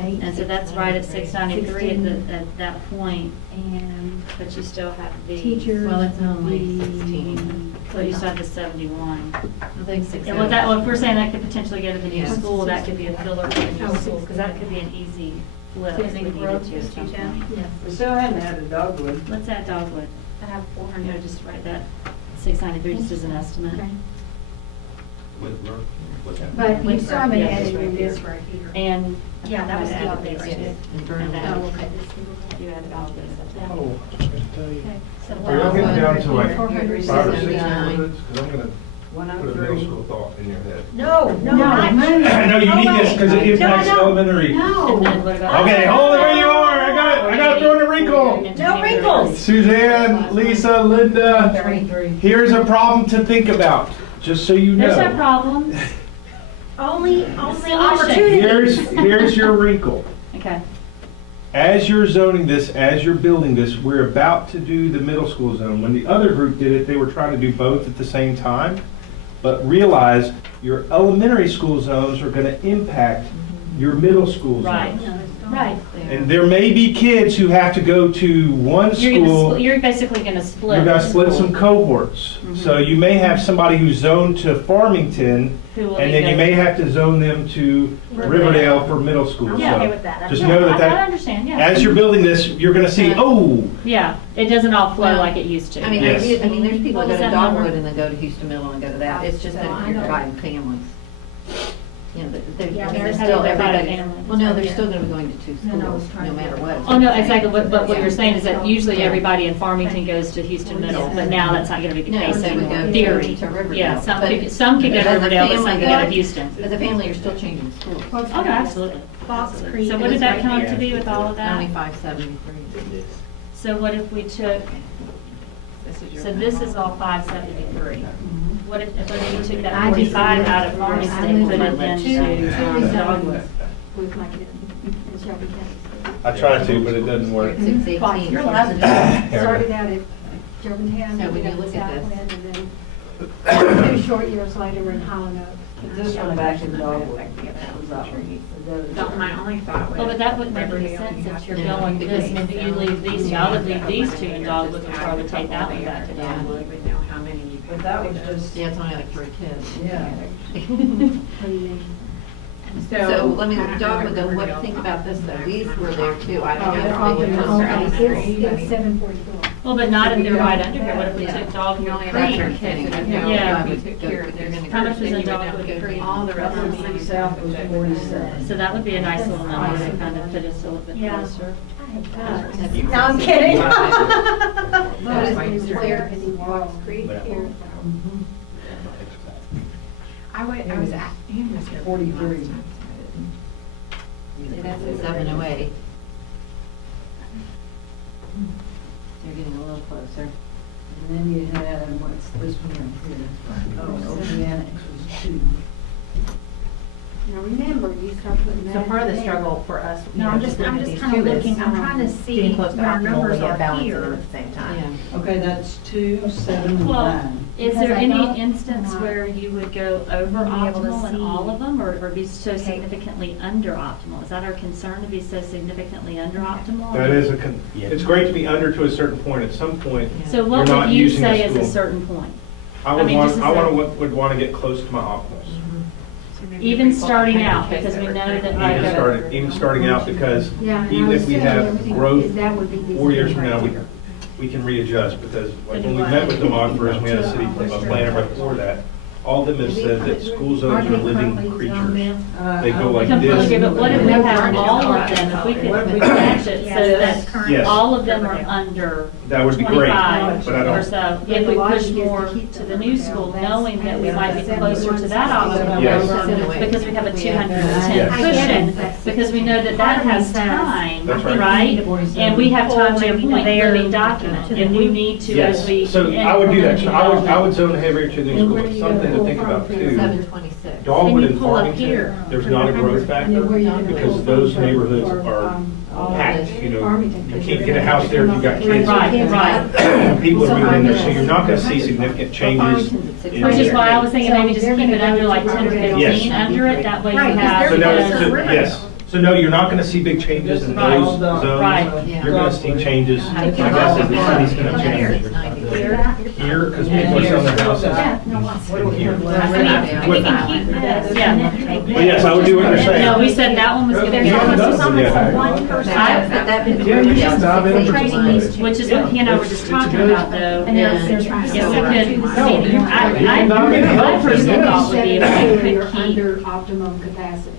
And so that's right at 693 at 16. at that point, And but you still have these. teachers. Well, it's only 16. So you still have the 71. I think 6. And with that, well, if we're saying that could potentially go to the new Yeah. school, that could be a filler for the new Oh, school, because that could be an easy flip if we needed to at some point. Yes. We still haven't added Dogwood. Let's add Dogwood. I have You know, 400. just write that 693 just as an estimate. Okay. What's that? But you With still haven't yeah, added just in right this here. right here. And. Yeah, that was I the added update these right two. there. And that, Oh, okay. you added all this. Oh, I was gonna tell you. Okay, so Are y'all getting down to like 400. 5 or 6 79. neighborhoods? Because I'm gonna put a middle 103. school thought in your head. No, No, not mine. No, you need this because it impacts No, I don't. elementary. No. And then what about? Okay, hold it where you are. I got to throw in a wrinkle. No wrinkles. Suzanne, Lisa, Linda, 23. here's a problem to think about, just so you There's no know. problems. Only Solution. opportunities. Here's your wrinkle. Okay. As you're zoning this, as you're building this, we're about to do the middle school zone. When the other group did it, they were trying to do both at the same time. But realize your elementary school zones are gonna impact your middle school Right. zones. Right. And there may be kids who have to go to one school. You're basically gonna split. You're gonna the split school. some cohorts. Mhm. So you may have somebody who's zoned to Farmington, Who will and be then you may going- have to zone them to Riverdale for middle school. Yeah. So Okay with that. just Yeah, know I that understand, yeah. as you're building this, you're gonna see, oh, Yeah, it doesn't all flow Well, like it used to. I mean, Yes. there's people What that was go to that number? Dogwood and then go to Houston Middle and go to that. It's just So that I you're know. dividing families. You know, Yeah, there's there's still divided everybody. families. Well, no, they're still gonna be going to two No, I was schools, trying no to matter get what. Oh, no, exactly, but what you're saying is that usually everybody in Farmington goes to Houston Middle, but now that's not gonna be the No, case they would anymore, go in theory. to Riverdale. Yeah, some But- could, some could go to but as a Riverdale, but some family, could go to though, Houston. As a family, you're still changing schools. Oh, no, absolutely. Fox Absolutely. Creek So what did is that right come up there. to be with all of that? Only 573. So what if we took, This is your. so this is all 573. What if we took that I just- 45 out of Farmington and put it into Dogwood? With my kids. And Shelby County. I tried to, but it doesn't work. 618. You're allowed to do it. Started out at Germantown. So when you then look at this- Southwind, and then 2 short years later, we're in Holland Oaks. Put this one back in Dogwood. My only thought Well, but that wouldn't make any sense if you're going this, maybe you leave these two, I would leave these two in Dogwood before I would take that one back to Dogwood. that was just, Yeah, it's only like 3 kids. yeah. So let me, Dogwood, though, what do you think about this, though? These were there too. I don't know if they were closer out there. It's 744. Well, but not if they're right under here. What if we Yeah. took Dogwood You're only about 3 Creek? kids. Yeah. They're gonna How much go- was in then you would have Dogwood to go Creek? All the rest of Upper them. South was 47. So that would be a nice little number to kind of put us a little bit Yeah. closer. No, I'm kidding. That is clear. Fox Creek here. I was at, he was here. 43. That's at 708. They're getting a little closer. And then you had, what's this one right here? Oh, Oceanics was 2. Now, remember, you start putting that. So part of the in. struggle for us. you No, know, I'm just looking at these kind of two is, looking, I'm trying to see getting close to where our optimal, numbers we get are balanced here. at the same time. Okay, that's 2, 7, Well, 9. is Because there I any don't instance want where you would go over to be able to optimal in see. all of them, or be so significantly under optimal? Is that our concern, to be so significantly under optimal? That is it's great to be under to a certain point. At some point, So what You're not would you using the say is a school. certain point? I would mean, want, just as I a- would want to get close to my optimals. Even starting out, because we know that like. Even starting out, because Yeah, and I even was if we saying have everything growth is that would be this 4 years from right now, here. we can readjust, because like when we met with demographers, and we had a city planner before that, all of them have said that school zones are living creatures. They go like Completely, this. but what if we have all of them, if we could match it so that Yes. all of them are under That would be great, 25 but I or don't. so, if we push more to the new school, knowing that we might be closer to that optimal Yes. number, because we have a Yes. 210 Yes. cushion, because we know that that has time, That's right. right? And we have time to appoint living document, if we need to, as Yes, we. so I would do that. So I would zone heavier to the new school. It's something to think about too. 726. Dogwood Then you and pull up Farmington, here. there's not a growth factor because those neighborhoods are packed, you know. You can't get a house there if you've got kids. Right, right. People are moving in there, so you're not gonna see significant changes. in- Which is why I was thinking maybe just keep it under like 10 or 15 Yes. under it, that way you Right, 'cause have. So no, they're- yes, so no, you're not gonna see big changes in Right. those zones. Right. You're gonna see changes, like I said, the city's gonna change. Here, because people are selling their houses. Yeah, no, what's- And here. We can keep this, yeah. But yes, I would do what you're saying. No, we said that one was gonna Yeah, be. it does, almost yeah. one person. Yeah, you should dive in for Trading these two. Which is what he and I were just talking about though. And there's If we could, No, I personally thought would be if we You're could keep under optimum capacity.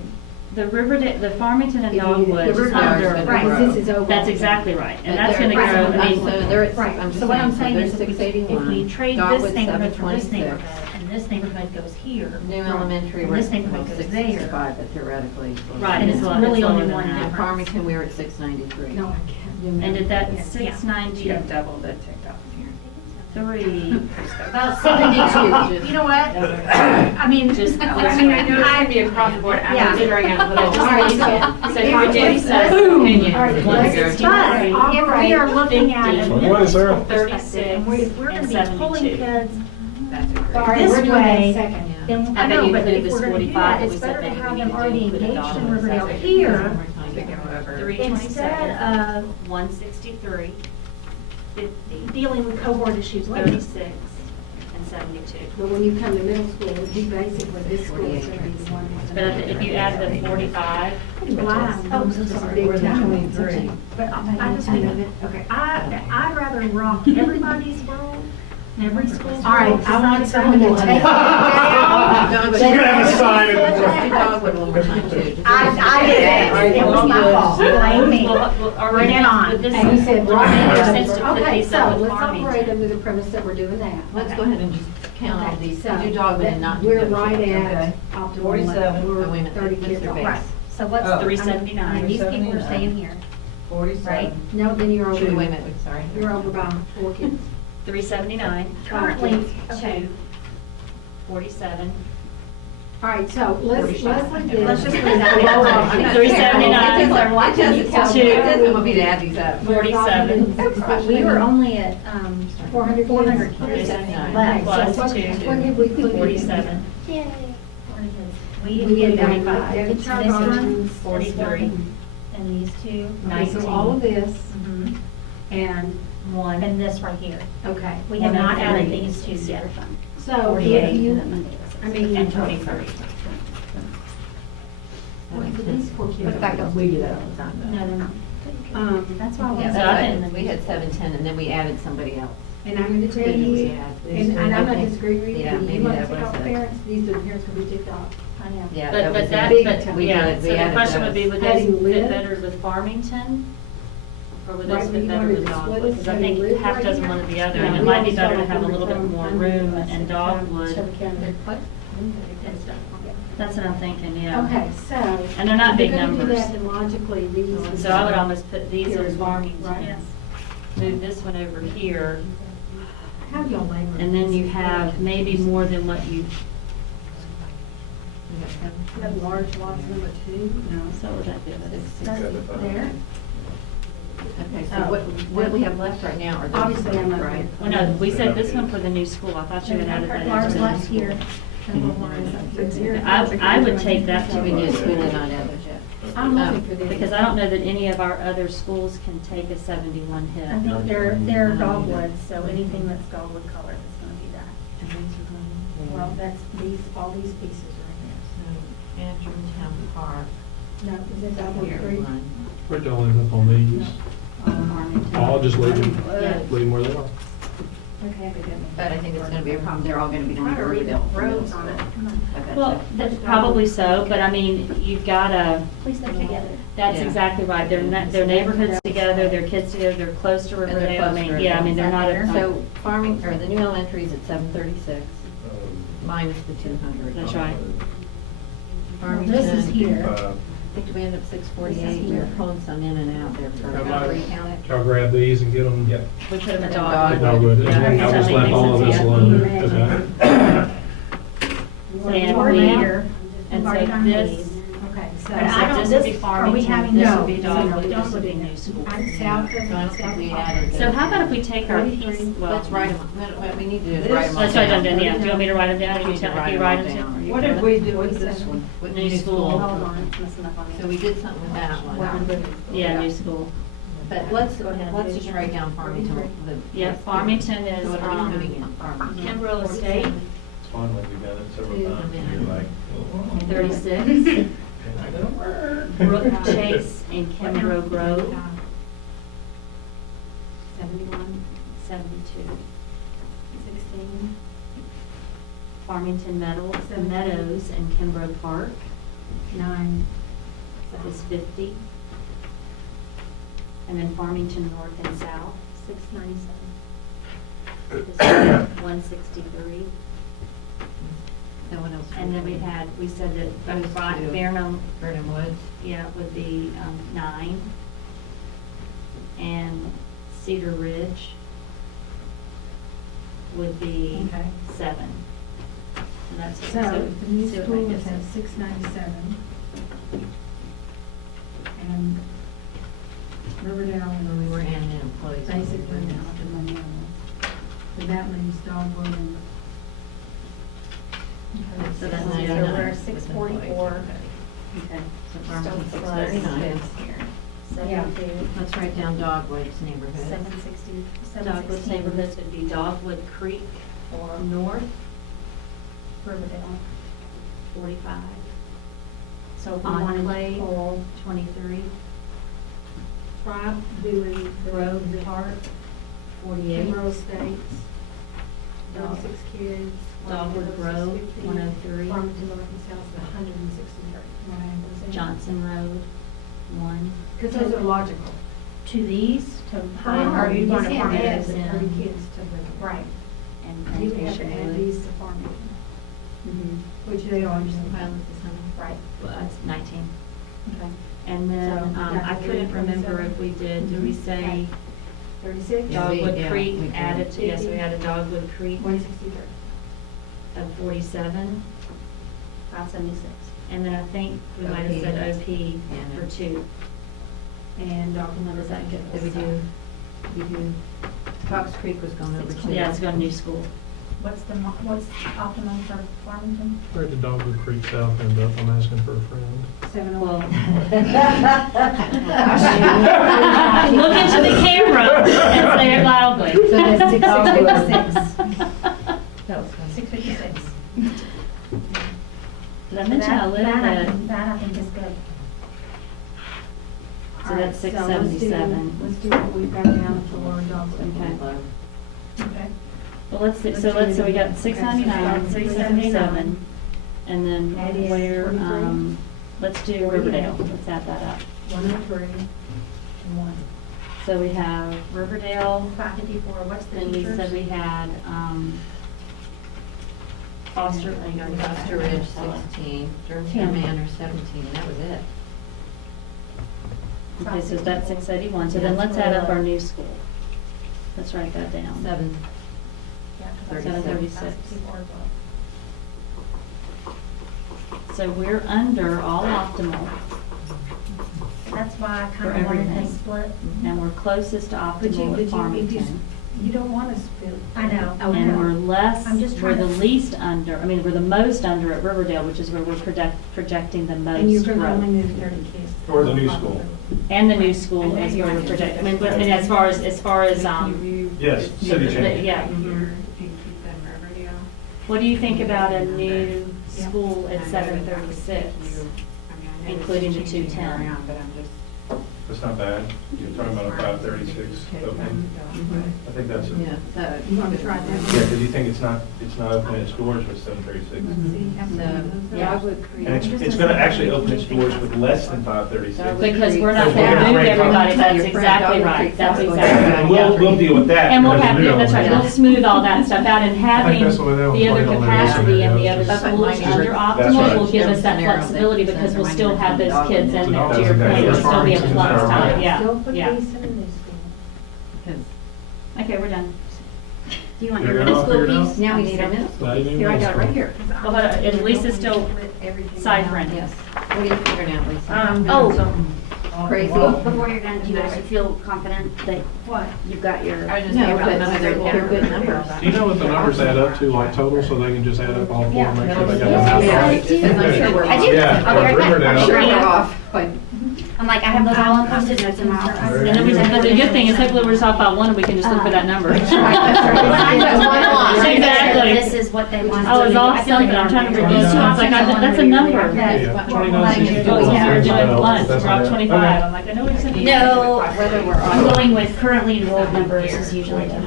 the Riverdale, the Farmington and If you- Dogwood the is Riverdale is under. gonna Right, grow. this is over. That's exactly right, and But that's they're- gonna grow, I right, mean. so they're at, Right, I'm just so what I'm saying, saying so is they're if we 681. trade Dogwood's this neighborhood for this 726. neighborhood, and this neighborhood goes here. New elementary, And we're this at neighborhood goes 665, but theoretically. Right, And it's it's a lot- really it's lower only than one that. At difference. Farmington, we were at 693. No, I can't. And at that Yeah. 693. doubled it, checked out here. About 72. You know what? I mean, Just- I mean, I know. I'd be across the board, Yeah. I'm considering it, but All right, so- so my Jenny says Boom. opinion. All right, One let's- sixty. But if we are looking at a 50, middle What is there? school perspective, and we're gonna and be pulling 72. kids That's a great. All right, This we're doing that way, second. then, I I bet know, you but included if this we're gonna do 45, that, it's we said better to maybe have we them could already include a engaged dollar in Riverdale assessment. here, 327, instead of 163, 50, dealing with cohort issues later. 36, and 72. But when you come to middle school, it'd be basically this school is gonna be the one. with But if you add the 45, Wow. Oh, so sorry. Big time. But I just mean, Okay. I'd rather rock everybody's world, every school's world. All right, I want someone to take it down. No, but You're gonna have a sign in the Let's front. do Dogwood one more time too. I did it. It was my fault. Blame me. Are Bring it on. With this, And you said, right. makes sense to put Okay, these so up with let's operate Farmington. under the premise that we're doing that. Let's go ahead and just count all these, So do Dogwood and not. we're do right Dogwood. at optimal. 47. Oh, wait a We're minute, 30 what's kids their off. base? Right, so what's Oh. 379. And these people are staying here, 47. right? No, then you're Wait a over, minute, sorry. you're over by 4 kids. 379, Currently, okay. 2, 47, All right, so let's do. Let's just put that in. 379, Why does it tell me, Two. it doesn't want me to add these up. 47, We were only at, 400 400 kids. kids 379. left. Plus So what- 2, What did we put? 47, We We didn't get get back 35. to This the one, 43, and these two, Okay, so all of 19. this, Mhm. and one. And this right here. Okay. We have One not of added three these two is yet. super fun. So if 48, you, and then I mean. And 23. But back up. We do that all the time. No, they're not. That's why Yeah, we. So I that's didn't- right. We had 7, 10, and then we added somebody else. And I'm gonna tell Didn't we you, add- and I'm not okay. disagreeing with you, Yeah, but maybe you want to that take was off it. parents, these are the parents gonna be ticked off. I know. Yeah, But was that, a big but, time. We yeah, did, so we the added question would be, those. would How do you those live? fit better with Farmington? Or would Right, those but fit you better wanted with to split Dogwood? it, Because I so you think live half right dozen here? one or the other, Yeah, and it we might be always better thought to have a we little bit would more come room under and the Dogwood. Shelby County. That's what I'm thinking, yeah. Okay, so. And they're not big If you're gonna do numbers. that, then logically, these. would So I would be almost put these here as as well, Farmington. right? Move this one over here, How do y'all labor? and then you have maybe more than what you, You have large lots number 2. no, so what would that give us? That's there. Okay, so what we have left right now are those, Obviously, I'm not right? Well, no, we said this one for the new school. I thought you had added that Large into the lots new here. school. And little lines up here. I would take that to We be did not add those yet. I'm looking for this. because I don't know that any of our other schools can take a 71 hit. I think they're dogwood, so anything that's dogwood color is gonna be that. Well, that's these, all these pieces right Antrim Town Park. here. No, is it dogwood Here, creek? one. Where'd y'all end up on these? I'll just leave them, Yeah. leave them where they are. Okay, but then. But I think it's gonna be a problem, they're all gonna be Try to under read the Irville. roads on it. I bet Well, you. that's probably so, but I mean, you've got to, Please they're together. that's Yeah. exactly right. They're neighborhoods together, they're kids together, they're close to And they're Riverdale. I close to mean, yeah, I mean, they're not Riverdale. a. So farming, or the new elementary is at 736, minus the 200. That's right. Farmington. This is here. I think we end up 648, we were pulling some in and out there for, How about- recount it. Y'all grab these and get them. Yep. We put them in And dogwood. dogwood. Yeah, I just something left makes all of sense, this yeah. alone. Okay. And Or we- here. And We've already so done this, these. Okay, so. so I don't, this would be are we Farmington, having, this no. would be so Dogwood, this Dogwood would be in new there. school. I'm south So I don't of, think south we of added So how about if we take our 33. piece, well. Let's write them, what we need to do is write them all That's what I down. done, yeah. Do you want me to write them down? We If you need to tell- write if you them write all them down. down. What did we do with this one? With New school. Hold on, it's messing up on me. So we did something with that one. Yeah, new school. But let's just write down Farmington. Yeah, Farmington is, So what are we putting in Farmington? Kimbrough Estate, It's fun when we've done it several Two, times. and You're then- like, oh, 36. not gonna work. Brook Chase and Kimbrough Grove, 71, 72. 16, Farmington Meadows and Kimbrough Park 9, is 50. And then Farmington North and South 697. is 163. Then what else? And then we said that Those two. Barnum, Vernon Woods. yeah, would be 9. And Cedar Ridge would be Okay. 7. And that's So the new see what school that is gives at us. 697. And Riverdale When we were adding in employees. basically now the money on this. So that leaves Dogwood and. So that's So the other. we're at 644. Okay. So Still Farmington plus 639. this here. 72, Let's write down Dogwood's neighborhood. 760, Dogwood's 716. neighborhoods would be Dogwood Creek or North, Riverdale. 45. So if we wanted Enclave, to pull 23. Tribe doing the Grove Park, 48. Kimbrough Estates, 36 kids. Dogwood Grove, 103. Farmington North and South is 163. Johnson Road, 1. Because those are logical. To these, to. Or you want can't to farm add it, the 30 kids to the. Right. And You would have to Plantation add Road. these to Farmington, Mhm. which they are. Pilot this summer. Right. Well, that's 19. Okay. And then, So, I that's couldn't remember 27. if we did we say 36? Yeah, Dogwood we Creek did. added to, yes, we added Dogwood Creek 163. of 47. 576. And then I think we might have said OP Yeah. for 2. And What does that give us? Did we do, Fox Creek was going over to. Yeah, it's going to new school. What's optimum for Farmington? We're at the Dogwood Creek South end up. I'm asking for a friend. 701. Look into the camera and say it loudly. So that's 656. That was funny. 656. Did I mention I live at, That I think is good. so that's 677. Let's do what we've got down for Dogwood. Okay. Okay. Well, let's see, so we got 699, 677, and then where, let's do Riverdale, let's add that up. 103 and 1. So we have Riverdale, 554, what's the then we teachers? said we had, Foster. Foster Ridge 16, Durham Manor 17, that was it. Okay, so that's 681, so then let's add up our new school. Let's write that down. 7. Yeah, 'cause 736. 554 as well. So we're under all optimal, That's why I For kind of wanted everything. to split. and we're closest to optimal at Farmington. You don't want to split. I know. And we're less, I'm just we're trying the to- least under, I mean, we're the most under at Riverdale, which is where we're projecting the And you're most going to only growth. move 30 kids. Or the new school. And the new school is where we're projecting, I mean, but- and as far as, Yes, city change. yeah. What do you think about a new school at 736, including the 210? That's not bad. You're talking about a 536 opening. I think that's, Yeah, so. You want to try that? Yeah, because you think it's not open its doors with 736. Yeah. And it's going to actually open its doors with less than 536. Because we're not So going to gonna move break everybody, up. that's exactly right, that's exactly right. And we'll deal with that. And we'll because have, we yeah, know that's right, that. we'll smooth all that stuff out, and having that's the way that was the other played on there capacity yesterday. and the Yeah, other that's schools right. under That's optimal right. will give us that flexibility, because we'll still have those kids in there, to your That's point, it'll still be a exactly flux right. time, yeah, Still put yeah. these in the new school. Okay, we're done. Do you want Figure your it middle out, school figure it out. piece? Now we need our middle school. Now you need Here, I middle got it right school. here. Well, hold on, at least it's still ciphering. Yes. What are you figuring out, Lisa? Oh, Crazy? before you're done, do you guys feel confident that What? you've got your? No, but they're good numbers. Do you know what the numbers add up to, like total, so they can just add up all four and make sure they got Yeah, enough? I do. Because I'm sure we're I off. do. Yeah, I'll be right back. Riverdale. I'm sure We're we're off. Quite. I'm like, I have those all on Post-it notes in my office. And then we, but the good thing is hopefully we're just off by one and we can just look for that number. That's right. Exactly. This is what they want. I was off something, I'm trying to read these two, I was like, that's a number. Yeah, 2962. Oh, yeah, we're doing lunch, That's we're off right. 25, I'm like, I know we said. No, Whether we're I'm off. going with currently enrolled numbers is usually the.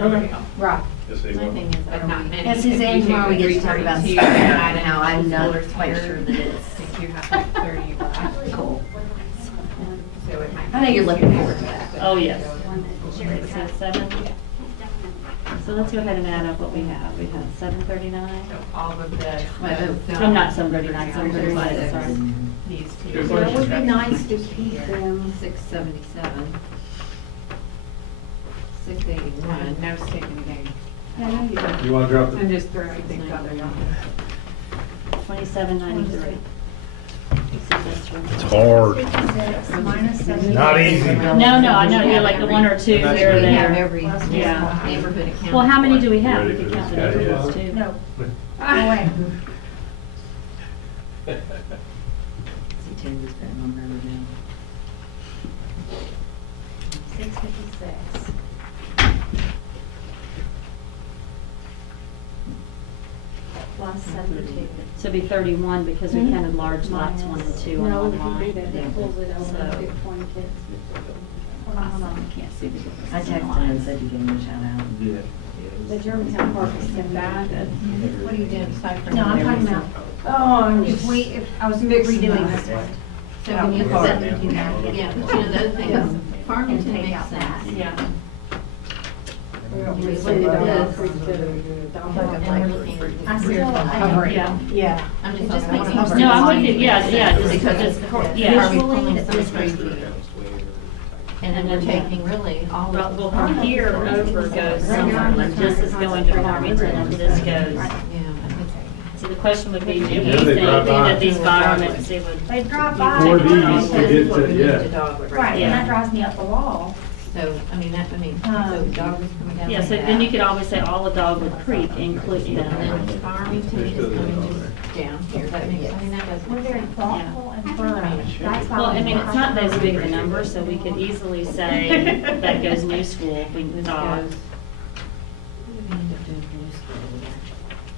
Right. Just so you My know. thing is, I don't need. This is in where we get to talk about stuff now, I'm not quite sure that it's. Cool. I know you're looking forward to that. Oh, yes. So 7. So let's go ahead and add up what we have. We have 739. All of the. I'm not 739, 735, sorry. These two. Good So it would question. be nice to keep them. 677. 681. No stake in the game. I know you don't. You want to drop the? I'm just throwing things out there. 2793. It's hard. 56 minus 70. Not easy. No, I know, you're like the one or two That's here or right. We have there. every Yeah. neighborhood accounted Well, how many for. do we have? Ready We for can count the this guy, neighborhoods yeah. too. No. Go away. See, Terry's got it on there now. 656. Plus 72. So it'd be 31 because we counted large lots 1 and 2 on No, one if you line. do that, it pulls it over So- and get 20 kids. Hold on, I can't see the difference. I texted him and said you gave him a shout out. Yeah. The Germantown Park is so bad. What are you doing, ciphering? No, I'm talking about, Oh, if I was redoing this one. So when you Part. set, yeah, but you know, the other thing is, Farmington And take makes out sense. that. Yeah. We don't You really look see at the this. Creek to And we're looking at I still, covering. Yeah. Yeah. I'm just It just looking makes at more No, I'm with you, yeah, Because just, it's, yeah. are we pulling Visually, some this crazy? And then we're taking really all Well, of. well, from here over goes Summerlin, this is going to Farmington, and this goes, Yeah, I think so the question would be, do you Yeah, think they drive by. that these environments, they would? They drop by. For so. these, we This is did what say, we need yeah. to dog with Right, Yeah. and that drives me up the wall. So, I mean, so Dogwood's coming down Yeah, like so that. then you could always say all of Dogwood Creek, including, And then Farmington is coming just down here. That makes, I mean, that doesn't. We're very thoughtful and thorough. That's why well, I we mean, it's want not to- those big of a number, so we could easily say that goes new school if we thought.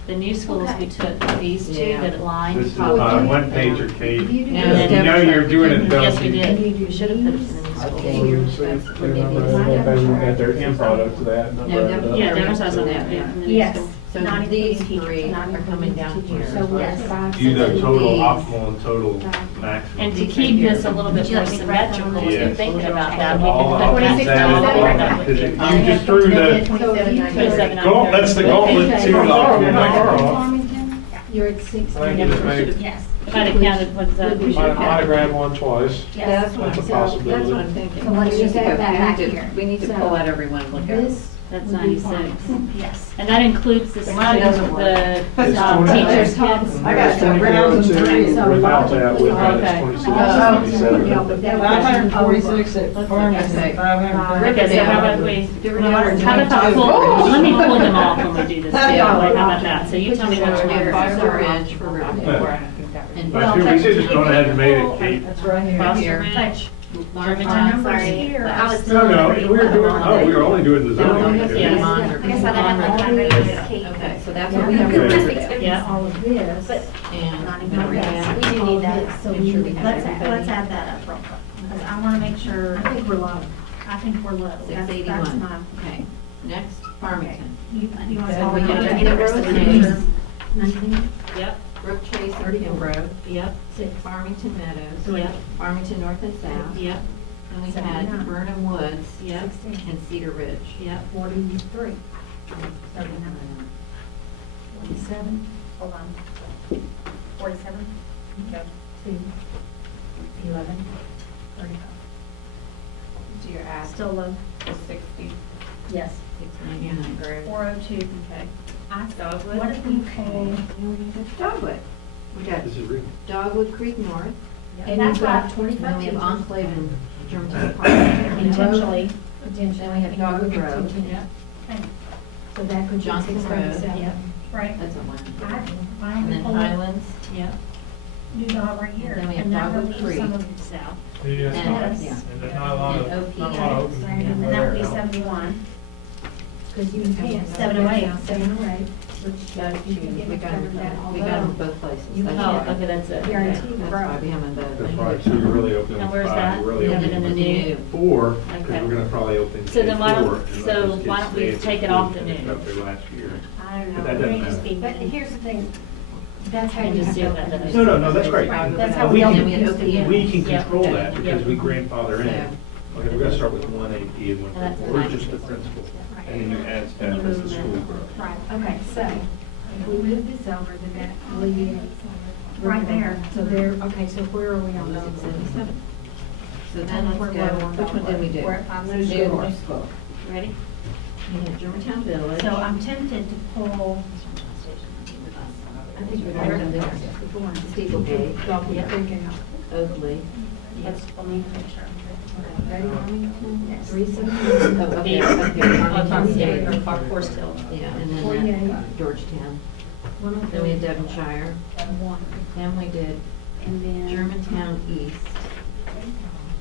The new schools, we took these two Yeah. that line. This is top- one pager, Kate. You do Yeah. this. You know you're doing it, don't Yes, we you? did. We should have put it in the new school. Got their end product to that. No, Devon- Yeah, Devon's has on that, yeah, from the new Yes. school. So Not these including three teachers, are not coming including down teachers. here. So we're Yes. at 5, Do the 6, total These. optimal and total maximum. And to keep this a little bit more symmetrical, as Yes. we're thinking about that, we All could of put that that, dog because with you the. just threw the, 27 on Gaunt- that's the gauntlet Okay. to the Farmington, you're at 6. I think you just made- Yes. If I'd have counted, what's that? We should Might have grabbed one twice. Yes. That's what, That's a so, that's possibility. what I'm thinking. So let's just add that back We need to- here. We need to So pull out everyone and look at it. This That's would be 96. Farmington. Yes. And that includes the Mine doesn't work. the It's teachers' 20. kids. I got It's 24 some rounds and Without that, with that, Okay. it's 26, Yeah, 77. but that was 546 at Let's Farmington, Okay. 530. Okay, so how about we, Do we how have about if I pull, let me pull them off when we do this, Yeah. like, how about that? So you tell me what you Do want. Foster Ridge for Riverview. And I think we should just gone ahead and made it, Kate. That's right here. Foster Here. Ridge, Large Germantown, Town, sorry. Here, I was No, no, still- we were doing, oh, we were only doing the zoning. No, okay. yes. I guess I didn't have the time to read Kate. Okay, so that's what we have for Okay. Riverdale. Yeah. all of this. But And not I'm even gonna read this. that. We do need that. So Make sure we have Let's everybody. add that up real quick, because I want to make sure, I think we're low. I think we're low. That's 681. my, Okay, next, Farmington. you want So to we call have it Kimbrough, rest of the Kimbrough. names? 19, Yep, Brook Chase and Kimbrough. yep, 6. Farmington Meadows. yep, Farmington North and South. yep, And we had 79. Burnham Woods. yep, 16. And Cedar Ridge. yep. 43. 39. 47. Hold on. 47? Okay. 2. 11. 35. So you're at. Still low. 60. Yes. 699. 402. Okay. Dogwood. What if we pull? Dogwood. We got This is real. Dogwood Creek North. And That's you've got right. 25 And then we have teachers. Enclave in Germantown Park. Potentially. Potentially. Then we have Dogwood Road. So that could be Johnson Road. 637. Yep. Right. That's a one. Why don't And we then pull it, Highlands. Yep. do dog right here? And then we have that Dogwood relieves Creek. some of South. And, Yes. yeah. And there's not a lot of, And OP. not a lot of open. And that would be 71. Because you can. 708. 708, which That's you can huge. get We it got covered that, them, we got them although both places. you That's Oh, why- okay, that's it. guarantee Okay. That's why we have them both. That's right, so you're really opening And where's five, that? you're really You have it opening in the new? four, because Okay. we're gonna probably open So then why don't- K4 and let so those why kids don't we stay at take it school off the and new? finish up their last year. I don't know. But that It doesn't may just matter. be- But here's the thing, that's how And you just have see to. what that open does. it. No, that's great. That's how We we can- don't we had use the OPM. We can Yeah. control that Yeah. because we grandfather in. Yeah. Okay, we're gonna start with one AP and one, And that's or fine. just the principal. Right. And then you add And staff you as move the them school in. grows. Right. Okay, so if we move this over, then that alleviates. Right there. So there, okay, so where are we on those? 77. So then We're let's go, low on which one did we do? We're at 5 New school. Ready? We had Germantown Village. So I'm tempted to pull, I think we've already done this. Steeplegate. Yep. Oakley. yes, let me make sure. Ready, Farmington? Yes. 317. Oh, up Yeah. there, up here. Farm Farmington State, or State. Forest Hill. Yeah, and then 48. that, Georgetown. 103. Then we had Devonshire. 1. Then we did And then Germantown East,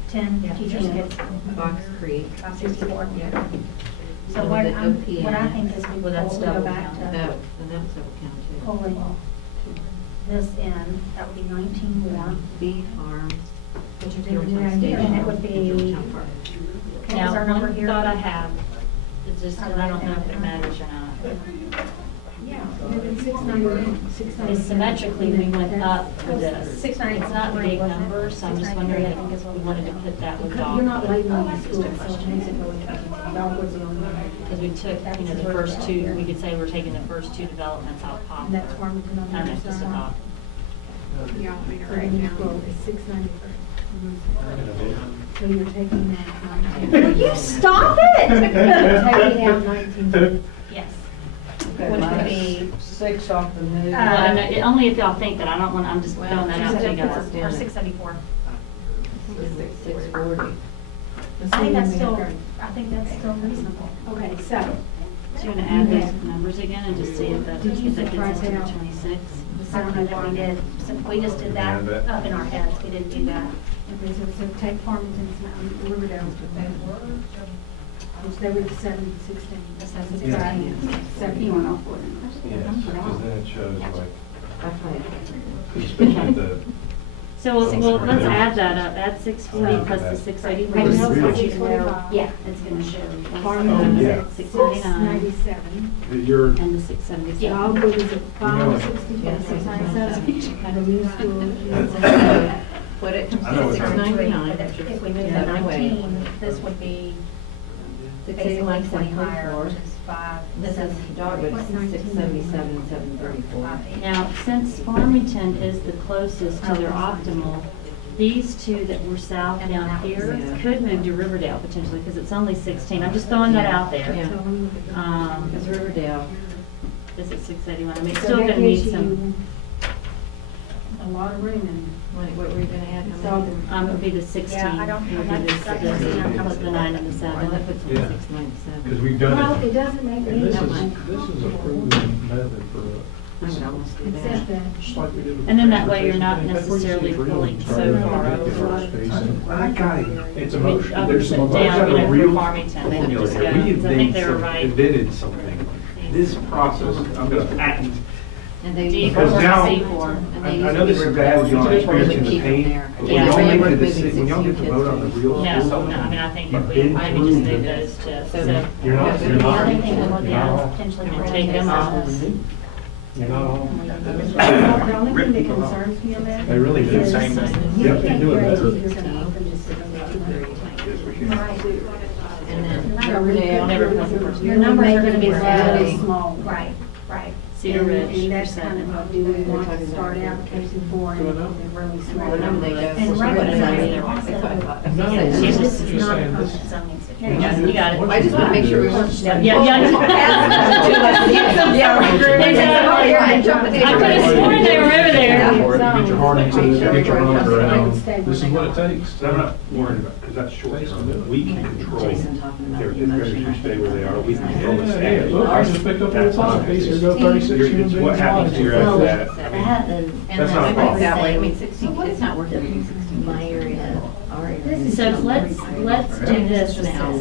10 Yeah. teachers kids, Fox Creek. 564. So Then what we did I'm, OPM. what I think is we Well, that's pull, we go double back count. That, to and that was Double County too. pulling this in, that would be 19 more. Bee Farm, Which is Georgetown right here, Station. and it would be- Georgetown Park. What was our Now, number one here? thought I have, is just, and I don't know if it matters or not. Yeah, 698, 698. Is symmetrically, we went up for this. 693, It's not big wasn't it? numbers, so I'm just 693, wondering I think is if what we we wanted to did. put that with Because you're not Dogwood. labeling the Just a school, so it question. makes it go with Dogwood's the only one. Because we took, you know, the first two, we could say we're taking the first two developments out of pop. And that's Farmington on the I know, other just a side. thought. You want me to So write the new down? school is 693. So you're taking out 19. Will you stop it? Taking out 19. Yes. Okay, Which would last- be, 6 off the new. Well, and only if y'all think that, I don't want, I'm just throwing that out to you guys. or 674. 640. I think that's still reasonable. Okay, so, Do you want to add those numbers again and just see if that Did you if that gets us to the subtract out? 26? I don't know that we did, so we just did that up in our heads, we didn't do that. okay, so take Farmington's Mountain, Riverdale's, which they were the 716. The 716. 71. Yes, because then it shows like, Okay. especially the, So well, let's add that up, add 640 plus the I 683. know Really? it's 645. Yeah, it's gonna show. Farmington's yeah. at 697. you're, And the 677. Dogwood is at know, 564, 697. The new school What it comes I know to what six you're- ninety-nine. If we move Yeah, to no way. 19, this would be basically 20 higher, which is 5. This is Dogwood, 677, 734. Now, since Farmington is the closest to their optimal, these two that were south down here Yeah. could move to Riverdale potentially, because it's only 16. I'm just throwing that Yeah. out there. Yeah. Because Riverdale, This is 681. I mean, it's So still that gonna need gives some, you a lot of room in what were you gonna add? So- How many? it would be the 16. Yeah, I don't- It would be I'm the not- plus the 9 and the Well, 7. that puts me Yeah. at 697. because we've done Well, it. it doesn't make And any this difference. is a proven method for us. I would almost do Except that. that Just like we did with And then the that way you're not transportation thing. necessarily That's what you pulling see so for real. far Get the over. first spacing. I got it. It's I a mean, motion. up There's some and motion. down, Got a real Farmington, they formula just here. go, We 'cause I think they were invented right. invented something. This process, I'm gonna patent. And they D4 Because now- C4. And I they used know to this be is bad, Riverdale. y'all They experiencing the keep them pain. there. But Yeah. when y'all They make were the moving decision, when y'all get to 16 vote on the kids real to- No, school, no, I mean, I think you've if we been maybe just through move the- those to, So- so. You're not, you're The not. other thing to look you're at not is all- potentially We're bringing taking them this off. up. You're not all. the only thing that concerns me on that. They really do. is Same. You Yep, they can't do it guarantee better. you're gonna open this to Yes, we can. And then So we Riverdale. Never comes the first. Your numbers are gonna be Reality. really small. Right, right. Cedar And- Ridge, And that's kind of what do we want to start application for and Do I make know? it really small. Remember they go. And right What is now, that? they're also- That's what I thought. No, Yeah, it's she's just just you're not a saying permanent this. zoning Here you go, situation. you got it. I just want to make sure we weren't. Yeah, I could have sworn they were over there. Get your heart into it, get your arms around. Stay This is where what they it are. takes. I'm not worried about, because that's short term. We can control Jason talking about their the fifth graders emotion. who stay where they are. We can control the Yeah, staff. look, I just picked up a little time piece, here go 36 You're- human It's beings. what happens here Well, after that. I mean, That and That's then not a I problem. think that way, I mean, 16, it's not worth it, 16 my area. Our area. So let's do this now,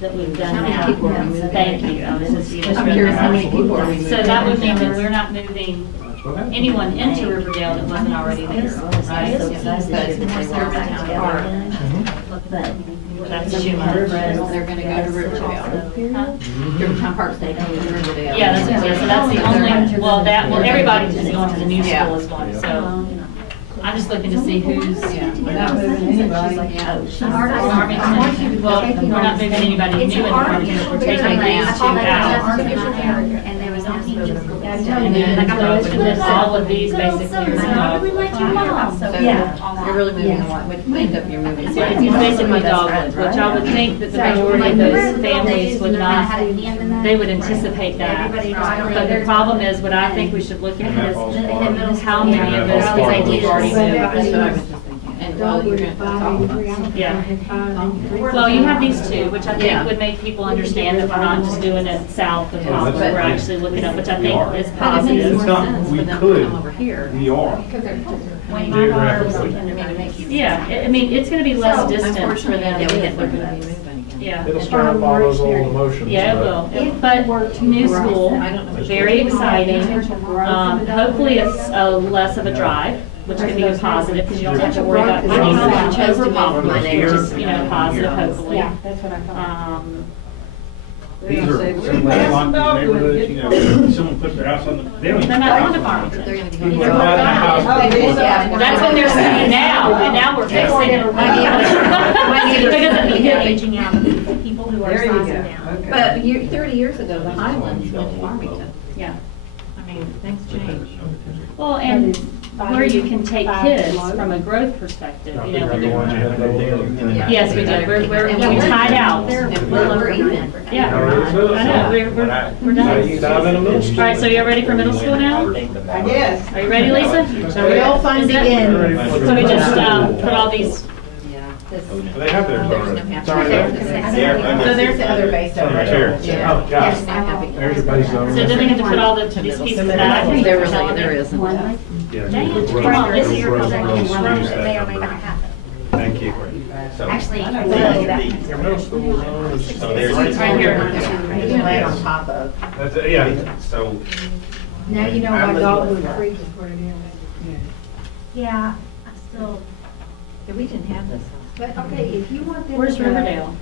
that we've done How many now. people are we moving? Thank you. This is- I'm curious how many people are we moving? So that would mean that we're not moving that's what happens. anyone into Riverdale that wasn't already there, right? So that's the Germantown Park. That's Schumann. They're gonna go to Riverdale. Huh? Germantown Park's taking them to Riverdale. Yeah, that's, yeah, so that's the only, well, everybody who's going to the new Yeah. school is going, so. I'm just looking to see who's. Yeah, we're not moving anybody. Yeah. Farmington, well, we're not moving anybody It's new an in Farmington, artificial we're taking barrier. these I two call that out. an artificial barrier, and there was no teachers. And then all of these basically are dog. So Yeah. you're really moving a lot, but you end up you're moving. It's basically dogwoods, which I would think that the majority of those families would not, they would anticipate that. But the problem is, what I think we should look at is how many of those kids we've already That's what I moved. was just thinking. And well, you're gonna, that's all of us. Yeah. Well, you have these two, which I Yeah. think would make people understand that we're not just doing it south of Poplar, we're actually looking at, which I think is But it makes positive. more not- sense we for them to could. come over here. We are. Geographically. I mean, it makes you. Yeah, I mean, it's gonna be less distance for them to get They're their gonna be books. moving again. Yeah. It'll stir up all those old emotions. Yeah, it will. But new school, very exciting. Hopefully it's less of a drive, which could be a positive, because you don't have to worry about bringing someone over Poplar, just, positive, hopefully. Yeah, that's what I thought. These are some landlocked neighborhoods, you know, someone puts their house on the, they don't even. They're not going to Farmington. They're gonna be. People are buying a house. That's what they're saying now, and now we're fixing it. Because Aging out of people who are sizing down. But 30 years ago, the Highlands went to Farmington. Yeah. I mean, things change. Well, and where you can take kids from a growth perspective, I you think know. we're going to have those. Yes, we did. We're tied out. And we're even. Yeah, I know, we're done. Dive in the middle All school. right, so you're ready for middle school now? I guess. Are you ready, Lisa? Real fun Is it? begins. So we just put all these this. Well, they have theirs There's already. no It's already happy. there. So there's the other base over Right here. there. Oh, got it. There's There's your base zone. So do we have to put all these pieces back? There really, there isn't. One, Yeah. Dang it, Road- come on, this is your road- project. road- one use that that may or may number. not happen. Thank you. So- Actually, So well, Your middle school zone is. So there's. Right here. Right on top of. That's, yeah. So, Now you know why Dogwood Creek is where it is. yeah, I still, We didn't have this. But, okay, if you want them. Where's to- Riverdale?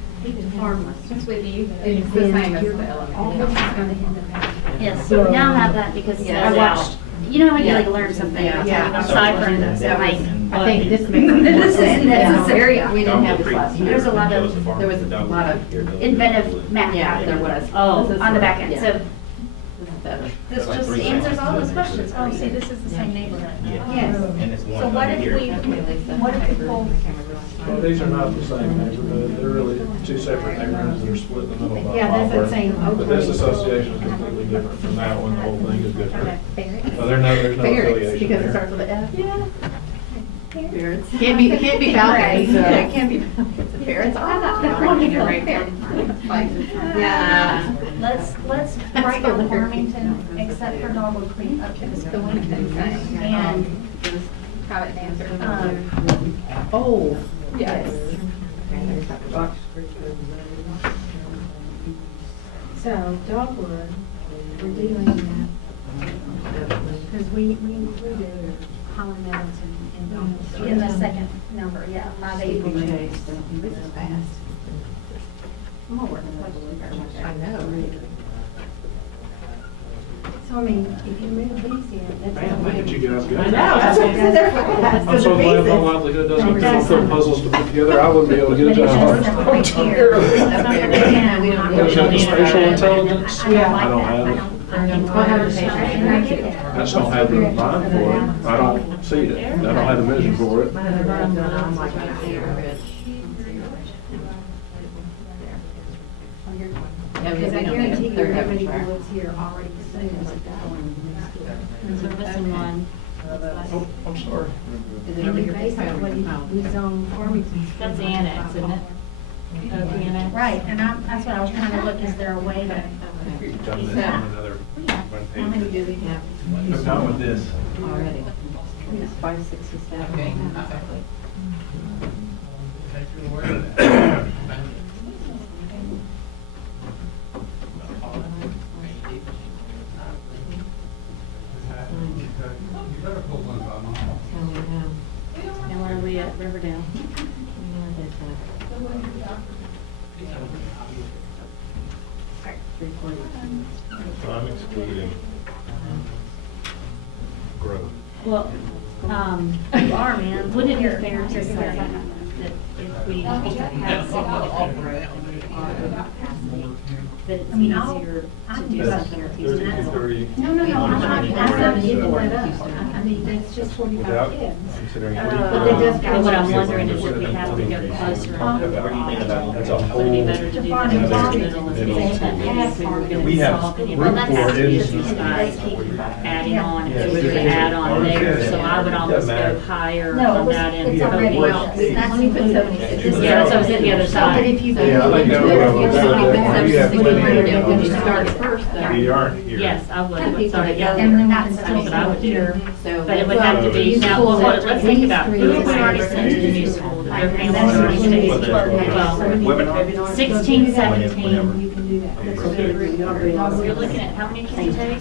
Harmless. It's with you. It's the same as the elementary. All this is gonna end up. yes, so now I have that because Yeah. I watched, you know when you like learn something, Yeah. yeah. So- Cypher and That like, I think this makes. This is necessary. We didn't have this last year. There's a lot of There was a lot of. inventive math Yeah, there happening was. Oh, This is- on the back end, yeah, so This is better. this just answers all those questions. Oh, see, this is the same neighborhood. Yes. and it's one So what under if here. we, what if people, Well, these are not the same neighborhood. They're really two separate neighborhoods that are split in the middle by a yeah, that's mile. what I'm saying. But this association is completely different from that one. The whole thing is different. Well, there's no Ferrets, affiliation because it there. starts with an F. yeah. Ferrets. Can't be falcons. Yeah, it can't be falcons. Ferrets are not. Yeah. Let's break up Farmington except for Dogwood Creek up to It's the the one thing. And, Private dancer. Oh, Yes. So Dogwood, we're dealing with, because we included Holland Meadows and Dogwood. in the second number, yeah, 580. This is fast. I'm all working with I know. So I mean, if you move these in, that's. Man, look at you guys go. I know, that's what I said. I'm so glad my livelihood doesn't come from puzzles to put together. I wouldn't be able to get a job. Right here. Yeah, we don't. Is that the spatial intelligence? I don't like I don't that. have it. I think And I get that. I just don't have the mind for it. I don't see it. I don't have the vision for it. Yeah, Because I we don't guarantee have you, third everybody track. who lives here already assumes that that one is So we're missing one. Oh, I'm sorry. Is it And over we here? basically, we zone Farmington. That's the annex, isn't it? Oh, the annex. Right, and that's what I was trying to look, is there a way to? Done this on another one How many page. do we have I'm done with this. already? 567. And where are we at Riverdale? So I'm excluding growth. Well, You are, man. would it be Here, fair to here, say here. that if we had significant growth in our capacity, that it's I mean, I'll- easier to I'm do good. something with these There's kids? 30. No, I'm not even asking you to Without that up. I mean, that's just 45 kids. considering. But that does But what I'm wondering is if we have to go closer. That's a Would it be whole. better to do that in the middle and if we were going We to have solve any of room the for capacity is- that these guys keep adding on, if we were to add on there, so I would almost go higher No, on that end. it's already. Well, that's when you put 76. Yeah, that's what I was at the other side. But if you. Yeah, I think that would have a better- you have plenty of- When you start first, though. We aren't here. Yes, I would start it, yeah. And then That's what I would do. So. But it would have to be, now, well, let's think about who we already sent to the new school, that their families already stayed. Well, 16, 17, You can do that. you're looking at how many kids a day?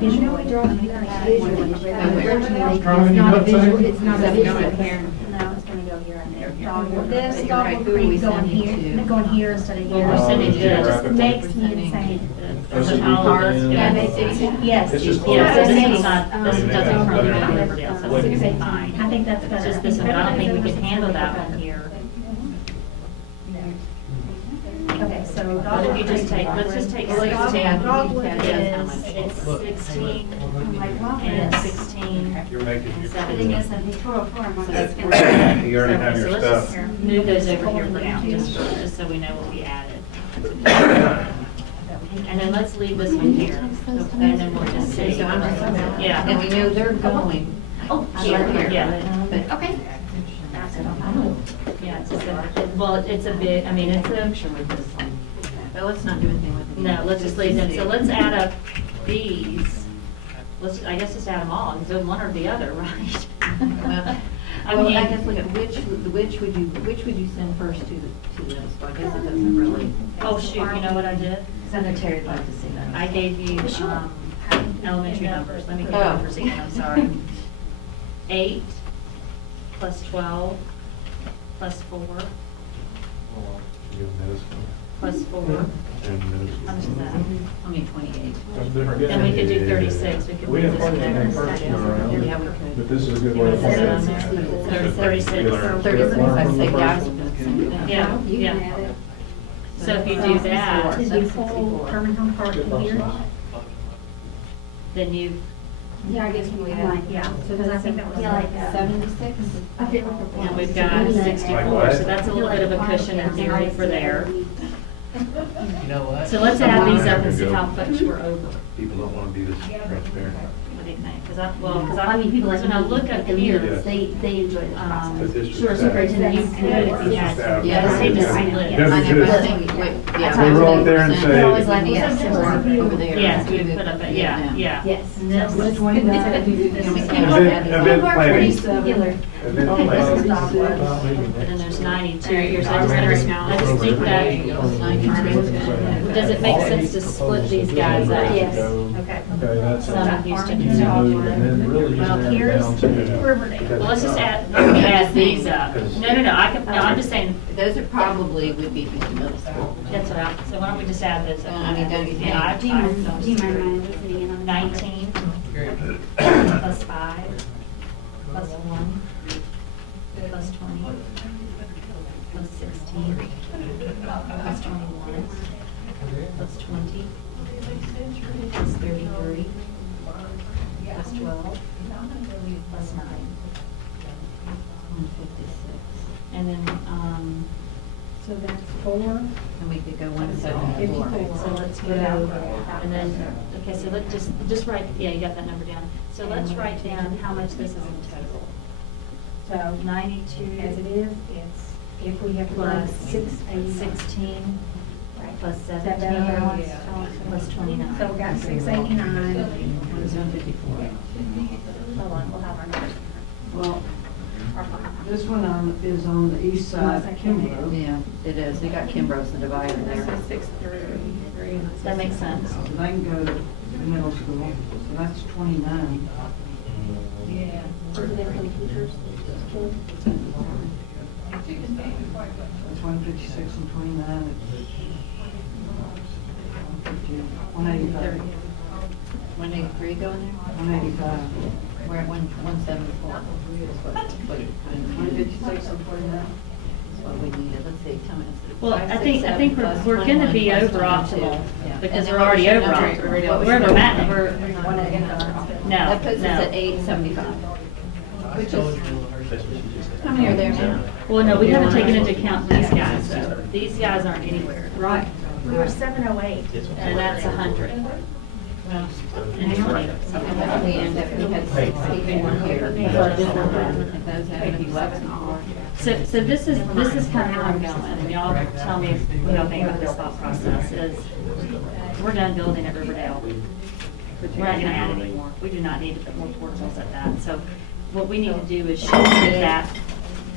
You know, we draw the visually, but unfortunately, How many it's not a nuts, eh? visual, it's not a visual. No, it's gonna go here and there. Dogwood, this, But you're right, Dogwood who are we Creek going sending here, to? going here instead of Well, here. we're sending It just to makes me insane. the Hollis, Yeah, yeah. yes. It's just- Yeah, so this Yes. is not, this doesn't currently go to Riverdale, so this is fine. I think that's It's better. just this one, I don't think we can handle that one here. Okay, so But if Dogwood you just Creek. take, let's just take Well, it's 10. Dogwood Yeah, is, it's 16, like, wow, and yes. 16, You're making and your. The thing 17. is, that the total form, what that's gonna. You already have your So let's stuff. just move those over here for now, just so we know what we added. And then let's leave this one here, and then we'll just see. So I'm just, Yeah. and we know they're going. Oh, Here, here, here. yeah. But, Okay. That's it. Yeah, it's just well, it's a big, I mean, it's a, But let's not do anything with it. no, let's just leave them. So let's add up these. I guess just add them all, and do one or the other, right? Well, I well, mean, I guess look at which would you send first to this? So I guess it doesn't really. oh shoot, you know what I did? Sanitary would like to see that. I gave you, elementary numbers. Let me give you Oh. numbers again, I'm sorry. 8 plus 12 plus 4 plus 4. How much is that? Only 28. Then we could do 36, we could We move have this plenty of there. person around, Yeah, we could. but this is a good You way want to to put it on find there? it. 36. 36, I'd say guys. Yeah, yeah. So if you do that, Did you pull Birmingham Park in here? then you, Yeah, I guess we might, yeah, because I think that was Yeah, like like 76? I feel like a and we've got 64, so that's a little bit of a cushion in theory for there. You know what? So let's add these up and see how much we're over. People don't want to be this transparent. What do you think? Because I mean, people like. when I look up the here, meetings, They enjoy the process. But this Sure, was- superintendent, you could if you had. Staff. Yeah, I think this it's is- split. Yeah. I know, but I Just- think, yeah. We roll up there and say- They're always like, Yes, yes, over there. yes, we put up, yeah. Yes. Which one is that? You know, we can't Event- add these event up. planning. Singular. Event Okay, this is planning. But then there's 92 here, so I just think that, 92. does it make sense to split these guys up? Yes. Okay. Okay, that's. Some in Houston You and some. move and then really just Well, narrow here's down to- Riverdale. Well, let's just add these up. No, I'm just saying, Those are probably would be Houston Middle School. that's what so why don't we just add this up? I mean, don't you think? Yeah, Do you mind sitting in on the 19 plus 5 plus 1 plus 20 plus 16 plus 21 plus 20 plus 33 plus 12 plus 9. 156. And then, So that's 4. And we could go 174. so let's go, and then, okay, so let's just write, yeah, you got that number down. So let's write down how much this is in total. So 92 as it is, it's, if we have plus plus 16 plus that 17 balance? plus 29. So we got 689. 154. Hold on, we'll have our numbers. Well, this one is on the east side of Kimbrough. Yeah, it is. We got Kimbrough's the divider there. 633. That makes sense. So they can go to the middle school, so that's 29. Yeah. That's 156 and 29. 185. 183 going there? 185. We're at 174. What 156 and 29. That's what we needed. Let's see, tell me. Well, I think we're gonna be over optimal, because And we're then already what over was your optimal. number? We're over Matt, we're, no, That puts us at no. 875. Which is, how many are there now? Well, no, we haven't taken into account these guys, though. These guys aren't anywhere. Right. We were 708. And that's 100. Well, And 20. and what did we end up, we had 6 people here. Those had 11. So this is kind of where I'm going, and y'all tell me what y'all think about this thought process, is we're done building at Riverdale. We're not gonna add any more. We do not need to put more portables at that. So what we need to do is shoot to get that.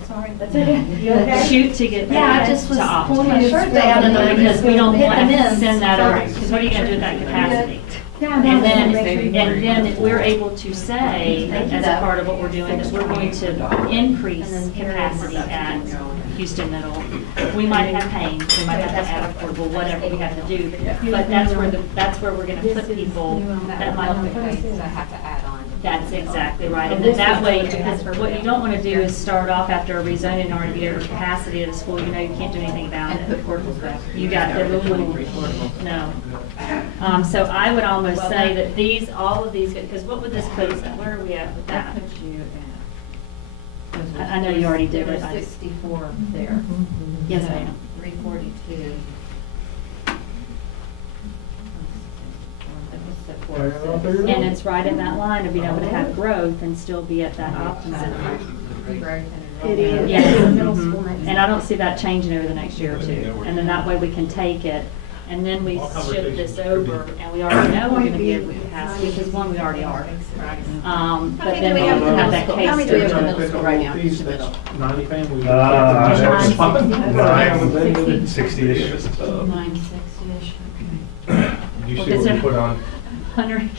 Sorry, that's it. Shoot to get Yeah, I that just was to optimal. pulling my shirt down and Because we don't hit want the to miss. send that over, because what are you gonna do with that capacity? Yeah, And then we're able to say, as a part of what we're doing, that we're going to increase capacity at Houston Middle. We might have pain, we might have to add a portable, whatever we have to do, but that's where we're gonna put people that might have to add on. That's exactly right, and then that way, because what you don't wanna do is start off after a rezoning in order to get over capacity of the school, you know you can't do anything about And put it. portables back. You got the, no. So I would almost say that all of these, because what would this put us at? Where are we at with That that? puts you at. I know you already did There it. were 64 there. Yes, So, ma'am. 342. And it's right in that line of being able to have growth and still be at that optimum. It is. Yeah. It's middle school next And I don't see that changing over the next year or two. And then that way we can take it, and then we shift this over, and we already know we're gonna be able to pass, because one, we already are. But many then do we have we'll in have middle that school? case. How many do we have in study. middle school right now? Piece, that's 90 families. That's fine. 60. 60-ish. 960-ish. You Well, see is what we it- put on? 100.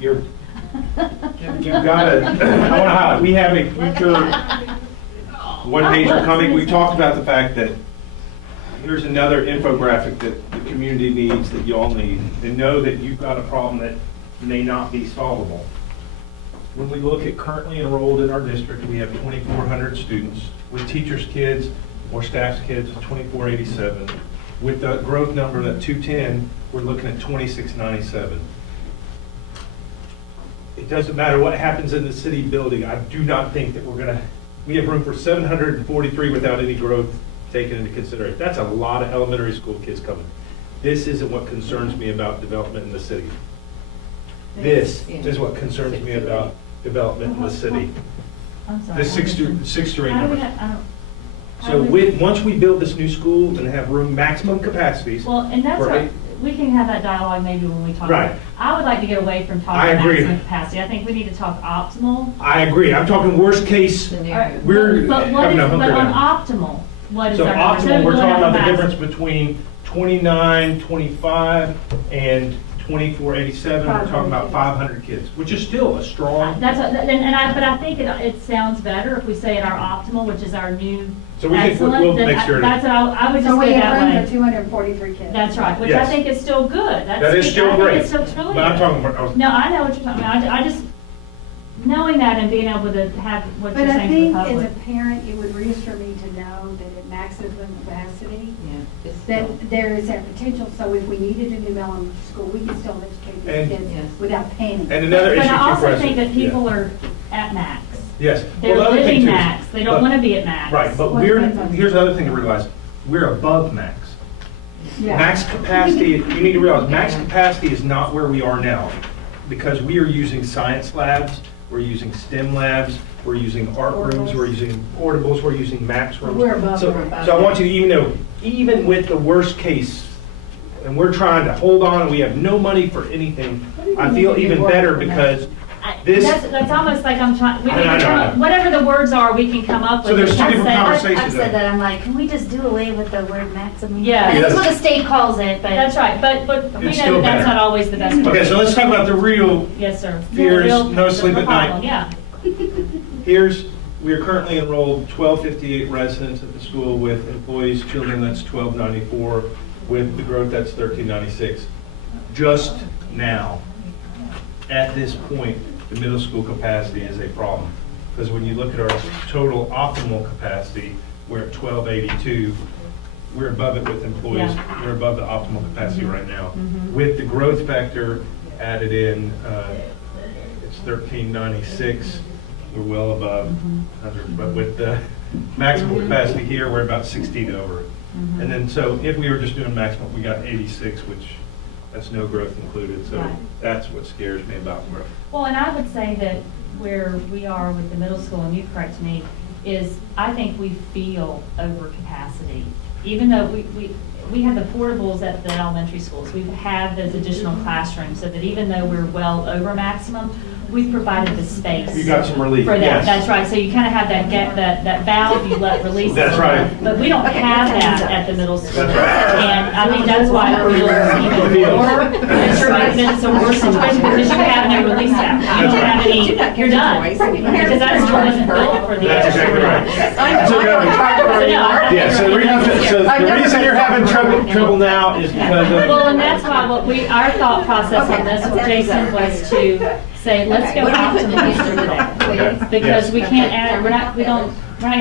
You've got to, I want to highlight, we have a future one-pager coming. We talked about the fact that here's another infographic that the community needs, that you all need, and know that you've got a problem that may not be solvable. When we look at currently enrolled in our district, we have 2,400 students. With teachers' kids or staff's kids, 2,487. With the growth number at 210, we're looking at 2,697. It doesn't matter what happens in the city building, I do not think that we have room for 743 without any growth taken into consideration. That's a lot of elementary school kids coming. This isn't what concerns me about development in the city. This is what concerns me about development in the city. I'm sorry. The six to eight How do we numbers. have- I don't- So once we build this new school and have room, maximum capacities. Well, and that's for what, eight- we can have that dialogue maybe when we talk. Right. about it. I would like to get away from I talking about agree. maximum capacity. I think we need to talk optimal. I agree, I'm talking worst case. All right, We're But what is, having a but hunker on down. optimal, what is So our number? Instead optimal, of we're going talking out about the of difference max- between 29, 25, and 2487. We're talking about 500 kids, which is still a strong. But I think it sounds better if we say in our optimal, which is our new So we can, excellent. we'll then make sure. That's what I would So just we say have that room way. for 243 kids. That's right, which I Yes. think is still good. That is still I think great. it's still really But I'm good. talking about, No, I know what you're talking about. I just, knowing that and being able to have what But you're I saying to think the as public. a parent, it would reassure me to know that at maximum capacity, Yeah. it's that still- there is that potential, so if we needed a new elementary school, we could still educate And- these kids Yes. without panic. and another But issue I too, also President. think that people Yeah. are at max. Yes. They're Well, the other thing living too is- max. They don't but- want to be at max. Right, but here's the other thing to realize, we're above max. Yeah. Max capacity, you need to realize, max capacity is not where we are now, because we are using science labs, we're using STEM labs, we're using art rooms, we're using portables, we're using max rooms. We're above So that. so I want you to even know, even with the worst case, and we're trying to hold on, and we have no money for anything, I feel even better because this. That's almost like I'm trying, we I need know, I to know, come I up, know. whatever the words are, we can come up with. So there's two and different say- conversations. I've said that, I'm like, can we just do away with the word maximum? Yeah. And that's Yes. what the state calls it, but. That's right, but we It's know still that that's better. not always the best. Okay, so let's talk about the real. Yes, sir. Fears, The real- no sleep the at night. problem, Yeah. We are currently enrolled 1258 residents at the school with employees, children, that's 1294. With the growth, that's 1396. Just now, at this point, the middle school capacity is a problem. Because when you look at our total optimal capacity, we're at 1282. We're above it with employees. Yeah. We're above the optimal capacity right now. Mhm. With the growth factor added in, it's 1396. We're well above 100. But with the maximum capacity here, we're about 16 over. Mhm. And then, so if we were just doing maximum, we got 86, which that's no growth included. So Right. that's what scares me about growth. Well, and I would say that where we are with the middle school, and you correct me, is I think we feel over capacity. Even though we have the portables at the elementary schools, we have those additional classrooms, so that even though we're well over maximum, we've provided the space. You got some relief, For that, yes. that's right, so you kind of have that valve you let release. That's right. But we don't have that at the middle school. That's right. And I think that's why it feels even more, and sure makes it a worse situation, because you have no release valve. You don't have any, you're done. Because that school wasn't built for the. That's exactly right. So, no, I- Yeah, so the reason you're having trouble now is because of. Well, and that's why our thought process on this, Jason, was to say, let's go optimal today. Because we can't add, we're not gonna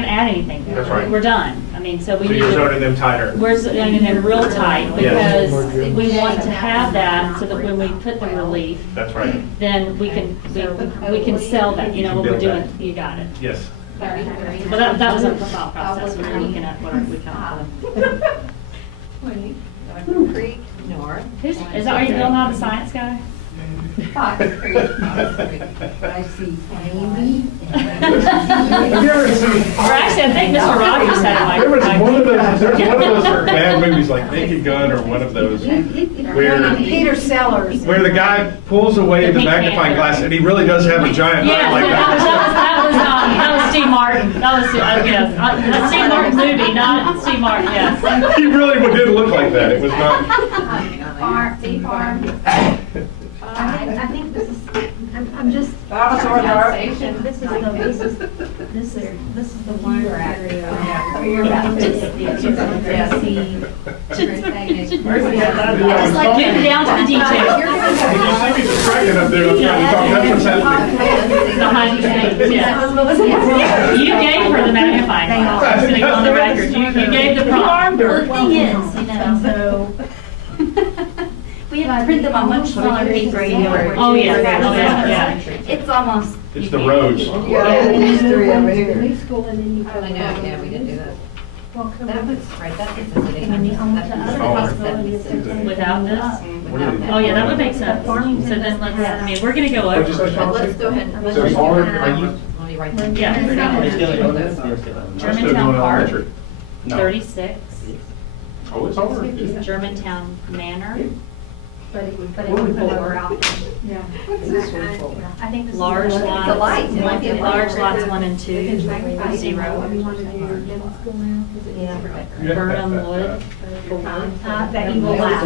add anything. That's right. We're done. I mean, so we So need you're to. zoning them tighter. We're zoning them real tight, Yes. because we want to have that, so that when we put the relief, That's right. then we can sell that, you know, what we're Build doing, that. you got it. Yes. But that was a thought process, when we're looking at what we come up with. Dr. Creek, Nora. Is that, are you building out the science guy? I see Amy. Have you ever seen? Or actually, I think Mr. Rogers had it There was like. one of those bad movies like Naked Gun or one of those where Peter Sellers. the guy pulls away the magnifying glass and he really does have a giant Yeah, eye like that was Steve Martin. That was, yes, that's Steve Martin's movie, not Steve Martin, yes. He really did look like that. It was not. Farm, Bee Farm. I think this is, I'm just. This is the one area where you're about to see. Just like getting down to the details. Did you see me distracted up there? I'm trying to talk. That's what's happening. Behind the scenes, yes. You gave her the magnifying glass. I'm gonna go on the record. You gave the prompt. Well, the thing is, so. We have to print them on much smaller paper. Oh, yeah. It's almost. It's the roads. New school and then you. I know, yeah, we didn't do that. Well, come That on. was, right, that is visiting. And the other possibility is that- Without this? Without that. Oh, yeah, that would make sense. So then let's, I mean, we're gonna go over. Let's go ahead and. So are you? Let me write that. Yeah. Germantown Park, No. 36. Oh, it's hard. Germantown Manor, But it would pull her out. Yeah. I think this is. large the- lots. The lights, it might be a Large light. lots 1 and 2, You 0. want to do middle school now? 'Cause it is- Burnham Wood, That you will laugh.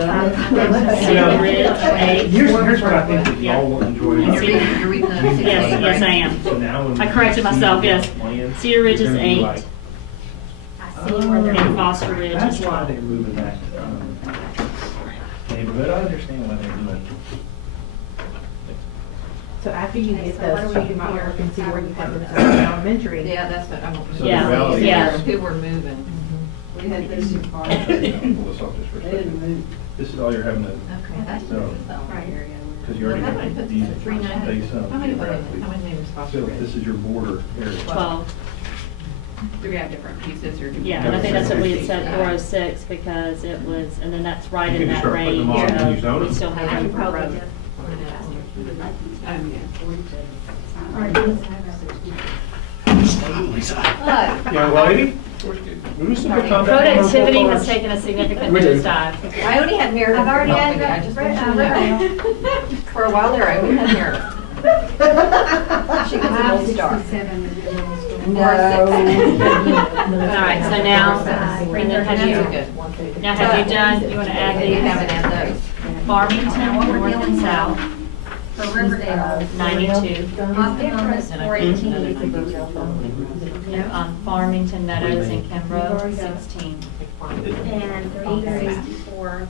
Cedar Ridge, 8. Here's what I think that y'all will enjoy. You're reading the. Yes, I am. So now when I corrected myself, yes. Cedar Ridge is 8, I see where they're. and Foster Ridge That's is why 12. they're moving that neighborhood. I understand why they're doing. So after you Okay, get so what those, do we you do might here? work and see where you have the elementary. Yeah, that's what I'm. So Yeah, the reality yeah. is- Who we're moving. We had this in farm. Pull this off just for a They didn't second. move. This is all you're having to, Okay, that's. So- because you already have these base How many, geographically. how many neighbors Foster So Ridge? this is your border area. 12. Do we have different pieces or? Yeah, and I think that's what we had said, 406, because it was, and then that's right You in can just that start putting range them all in your of, we zone. still have room for road. Young lady? Who's the contact number for Productivity has cars? taken a significant We do. nosedive. I only had Meredith. I've already help had me. I just want you to know. For a while there, I only had Meredith. She was a gold star. 67 in the middle school. All right, so now, Brenda, have That's you done, you want to add You haven't these? had those. Farmington, north and south, For Riverdale. 92. Montgomery is 418. On Farmington Meadows and Kimbrough, 16. And 364.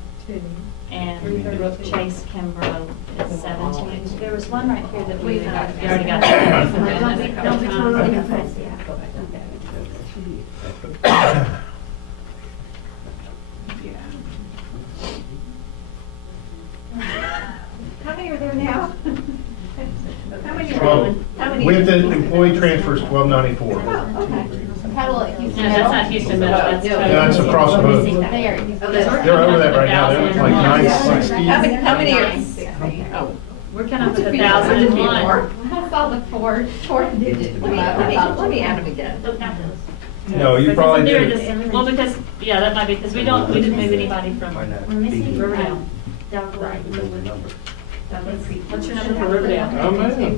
And Brook Chase Kimbrough is 17. There was one right here that we already got. that. Don't be totally impressed, yeah. How many are there now? How many Well, How many? with the employee transfers, 1294. No, that's not Houston Middle, that's. That's across the road. There. They're over that right now. They're like 960. How many are? Oh. We're kind of at 1,001. I saw the four digit. Let me add them again. No, you probably Because did. there it is. Well, because, yeah, that might be, because we didn't move anybody from We're missing Riverdale. What's your number for Riverdale? Oh, man.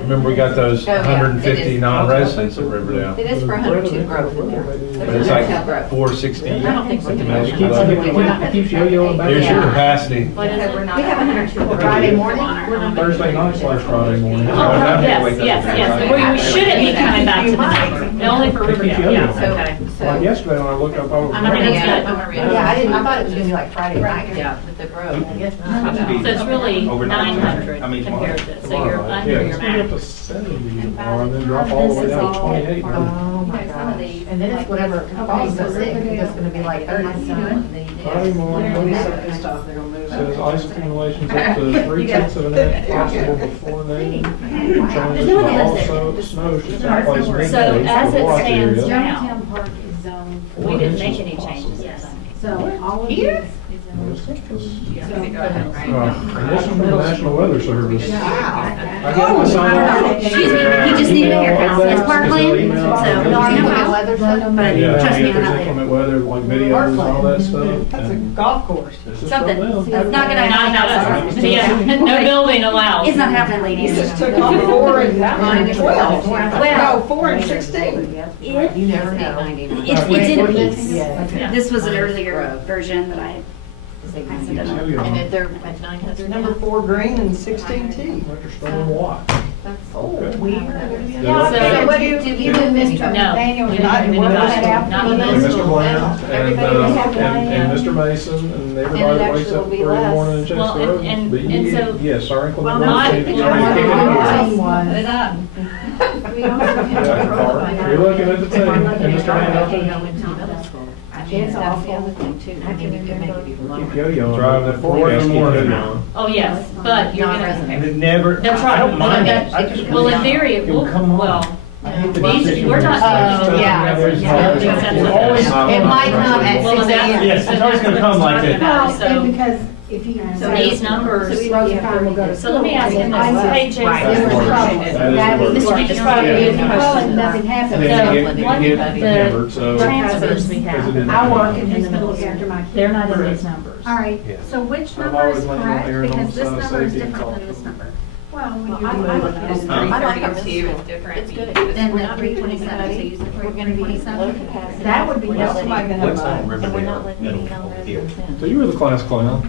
Remember, we got those Oh, yeah, 150 it is. non-residents of Riverdale. It is for 102 growth in there. But it's like 460 I don't think so. at the middle school level. It keeps yo-yoing back. Here's your capacity. What is it? We have 102. Friday morning? Thursday night last Friday morning. Oh, yes. We shouldn't be coming back to the number, only for Riverdale, yeah, okay. Like yesterday when I looked up, I was. I mean, it's good. I thought it was gonna be like Friday night. Yeah, with the growth. So it's really Over 900 I mean, compared to, so you're Yeah, under your it's gonna be up to max. 70 tomorrow and then drop all the way down to 28. Oh my gosh. And then it's whatever, Paul's so sick, it's gonna be like 30. Friday morning, says ice accumulations up to 3/10 of an inch possible before noon. Chances to also snow should take place midday. So as it for watch stands areas. now, Germantown Park is zoned. we didn't make any changes yet. So all of these. And this is from the National Weather Service. I got my son. Excuse me, he just needed a haircut. It's parkland, so no, I know weather stuff, but Yeah, trust me, I'm there's not inclement there. weather, like videos and all that stuff. That's a and golf course. this is from Something, them. it's not gonna Not happen. us. Yeah, no building allowed. It's not happening, ladies. This took off 4 and 12. Well, No, 4 and 16. You never know. It's in a piece. Yeah. This was an earlier version that I sent them. And if they're at 900 Number now? 4 green and 16 T. Winter storm watch. Oh, Weird. Yeah, So what do you and Mr. No. Daniel, We did didn't you work even that out? Not for with them? And us. Mr. Bland Everybody just have and one, Mr. Mason and everybody And it that wakes actually up will be 3 in the morning and checks Well, the road. and But so- yes, our inclement Well, weather. my- safety well, already my- kicking in. Put it up. We also Yeah, you're looking at the thing, and Mr. Randolph. That's the other thing too. I mean, you can make it even longer. Keep yo-yoing. Drive that 4 in the morning. Oh, yes, but you're gonna, And it never, that's I right. don't mind Well, it. I just well, in want- theory, it It will will, come on. well, I hate the these- decision we're when not- it's like- yeah. We're always- It might come at well, 6 a.m. Yes, it's always gonna come like that. Well, So- and because if you. So these numbers, So Rosenfeld will go to so let me ask you school, this, and then pages. Right. That's There was worse. trouble. That is Mr. worse. Beach is probably Yeah. in the Well, question. and nothing happens. And then So, you get one hammered, of so- the transfers we Because it have, didn't I work happen. in his middle after my. they're not in these numbers. All right, Yeah. so which I've number always is landed on correct? error on Because the this side of number is safety and different than caution. this number. Well, when I you're like doing it. it. I like our Too middle is school. different. It's good. Then We're the not 327, so use the We're gonna be low capacity. That would be We're helpful. not letting- What's on And we're Riverdale not letting any Middle School non-residents here? in. So you were the class clown.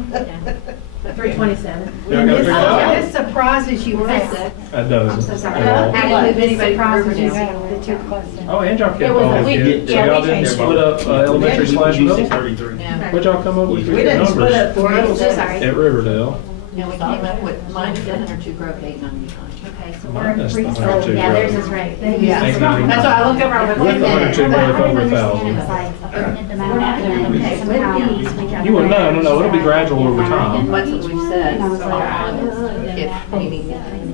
327. Yeah, I gotta figure it out. This surprises you. That does. I'm so sorry. At all. I didn't move anybody from Surprises you Riverdale. that you're close to. Oh, and y'all kept It was a all week. good. So Yeah, y'all we didn't changed split up elementary slash middle? 633. Yeah. What'd y'all come up with for We your didn't split numbers up for middle So school. sorry. at Riverdale? And we came up with -102 growth 899. Okay, so we're at Minus the 3, 102 yeah, theirs growth. is right. Yeah. That's why I looked over, I was like, With wait a the 102 minute. growth over 1,000. You wouldn't, no, it'll be gradual over time. That's what we've said, so if meaning.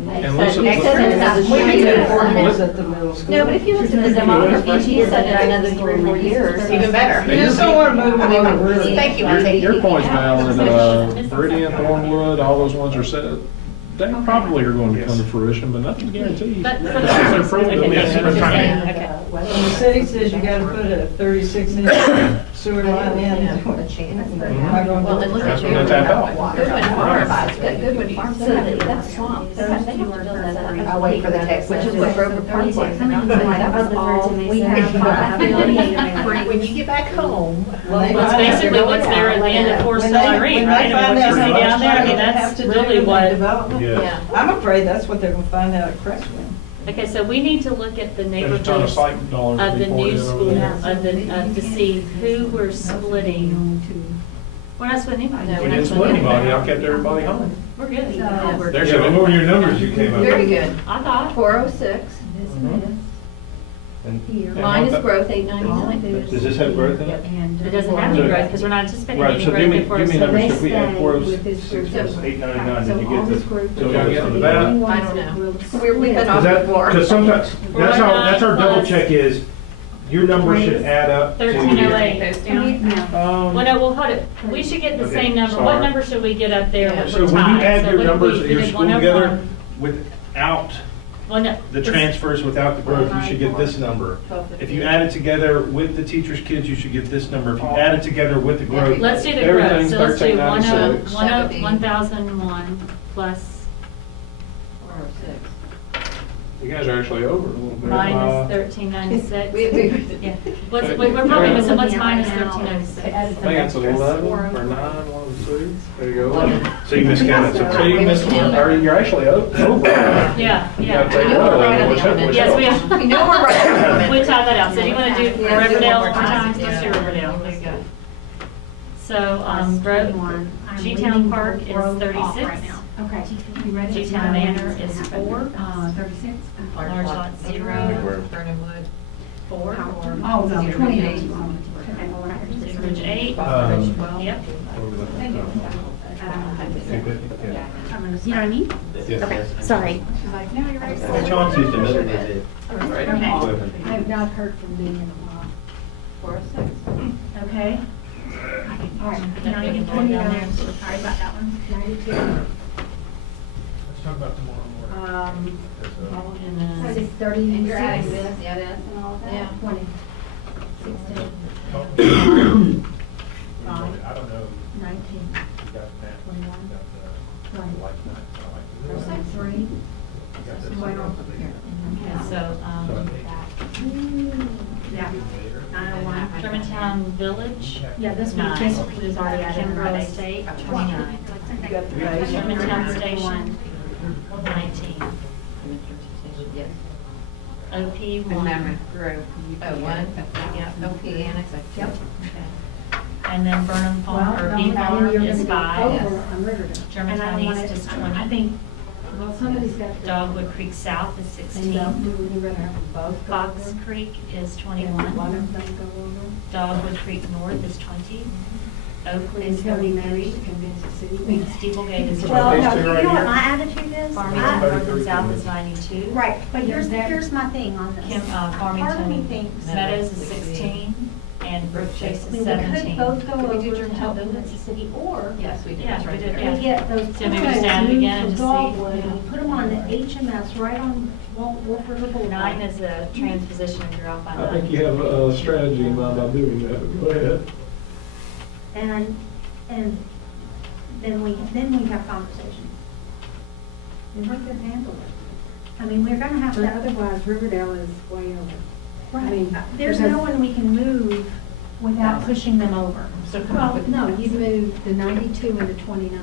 And listen, We need to coordinates at the middle school. No, but if you look at the demography, she said that another 3 or 4 years. Even better. You just don't want to move them over really. Thank you, Auntie. Your point's valid, Meridian, Thornwood, all those ones are set, they probably are going to come to fruition, but nothing's guaranteed. But for the Unless they're purposes, approved, okay, they'll be that's what you're ahead saying, of time. okay. When the city says you gotta put a 36-inch sewer line in. Am I gonna Well, do and look it? at That's when they tap out. Goodwin Farms, Goodwin Farms, that's swamp. I'll wait for the text. Which is what Grover Park was. That was all we have. When you get back home. When they Well, it's find out basically they're what's going there at out. the end of Forest When they- Hill Irene, when they right? I find mean, out what you how see much down there, I money mean, they have that's to do really in the what. development. Yeah. I'm afraid that's what they're gonna find out at Crestwood. Okay, so we need to look at the There's a ton of neighborhoods site dollars of the to be poured new in over school, there. to see who we're splitting. We're not splitting anybody. No, We didn't split anybody, y'all kept everybody home. We're good. Yeah, we're- There's Yeah, but what were your numbers you came up with? Very good. I thought. 406, And- and minus what- growth 899. Does this have growth in it? It doesn't have any growth because we're not anticipating Right, any so growth give me, in give me Forest Hill. numbers, if we had 406 plus 899, did you get the? So y'all get the that? I don't know. We've been off Because that, before. because sometimes, that's our double check is, your numbers should add up to. 1308. No. Well, no, we'll hold it. We should get the Okay, same number. What sorry. number should we get up there Yeah. with So when ties? you add So your what did numbers we- of your we did school 101. together, without Well, no, the this- transfers, without the growth, you should get this number. If you add it together with the teachers' kids, you should get this number. If you add it together with the growth. Let's do the growth. Everything's So let's do 1396. 1001 plus 406. You guys are actually over a little bit. minus 1396. Yeah. We're probably missing what's minus 1396. I think it's 11 or 9, 1 of 2. There you go. So you miscounted So something. you missed one, or you're actually over. Yeah, You gotta yeah. take We know we're right on which the which element. Yes, we helps. are. We know we're right on the element. We tied that out. So do you want to do Yeah, do Riverdale one one more more time. time? Let's do Yeah. Riverdale. There you go. So, G-Town Park is 36. Okay. You ready? G-Town Manor is 4. 36. Large lot 0. Burnhamwood. 4. Oh, no, 28. Ridge 8. Yep. You know what I mean? Okay, sorry. Chauncey's the middle visit. I have not heard from Dean in a while. 406. Okay. All right, That big and long down there. Sorry about that one. 92. Let's talk about tomorrow morning. And then. So it's 36. And you're adding this, yeah, this and all of that? Yeah. 20. 16. I don't know. 19. You got that. 21. You got the 20. life night. I like There's that. like 3. You got this. Okay, so, Yeah. 901. Germantown Village. Yeah, this one 9. basically is already added in Kimbrough already. Estate, 29. Germantown Station, 19. Yes. OP, And 1. Mammoth Grove. Oh, one, yeah, OP annex. Yep. And then Burnham Well, Farm, or don't B have Farm any, you're is gonna 5. go over on Riverdale. And I Germantown don't want East it- is I 20. think, well, somebody's got to. Dogwood Creek South is And 16. we would rather have them both go Fox over. Creek is And 21. one of them go over. Dogwood Creek North is 20. Oakley is Until we manage 33. to convince the city. Steeplegate is Well, no, These two 20. you right know what here? my attitude is? Farmington I- North and South is 92. Right, but here's my thing on this. Kim, Part of me Farmington thinks, Meadows is 16, and Brookchase we is could 17. both go Did we do over to Germantown help Village? convince the city, or Yes, we did. Yeah, That's we right did, there. yeah. we get those So maybe just add them moved again and to just see. Dogwood, and we put them on the HMS right on Wolf River Boulevard. 9 is a transposition if you're off by 9. I think you have a strategy in mind by doing that, but go ahead. And then we have conversations. And we could handle it. I mean, we're gonna have But to, otherwise Riverdale is way over. I mean, there's because- no one we can move without pushing them over. So come up Well, with. no, you moved the 92 and the 29.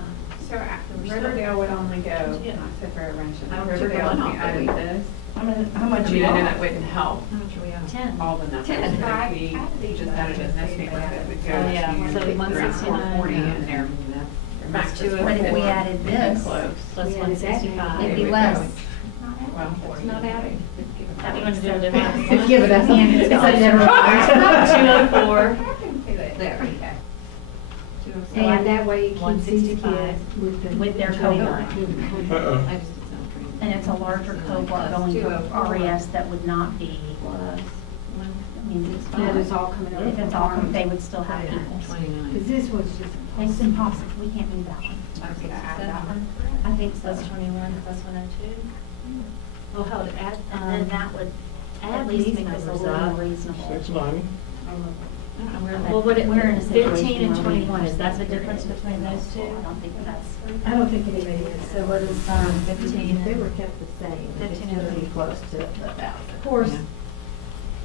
So Riverdale would only go, not to throw a wrench in, Riverdale would be adding this. How much I mean, I know that wouldn't help How much are we on? 10. all the numbers, but if we just added it this week, it would go Oh, yeah. to So around 169. 440 and their max is But if we added this, close. Plus We added that. 165. it'd be less. Well, It's not adding. How do you want to do it different? Just give it us. It's a never mind. 204. There, okay. And that way it keeps these 165 kids with their cohort. I Uh-oh. just did sound pretty. And it's a larger cohort going to RES that would not be, I mean, it's That is all coming over. if it's all, they would still have people. 29. Because this was just. It's impossible, we can't do that one. Okay, Add that one. I think so. Plus 21, plus 102. Well, hold it, add, and then that would at add least these make this a numbers little up. more reasonable. 690. Well, what it, We're in a 15 situation and where 21, we- is that the difference between those two? I don't think that's. I don't think anybody is. So what is 15? If they were kept the same, 15 and pretty close to 1,000. Of course,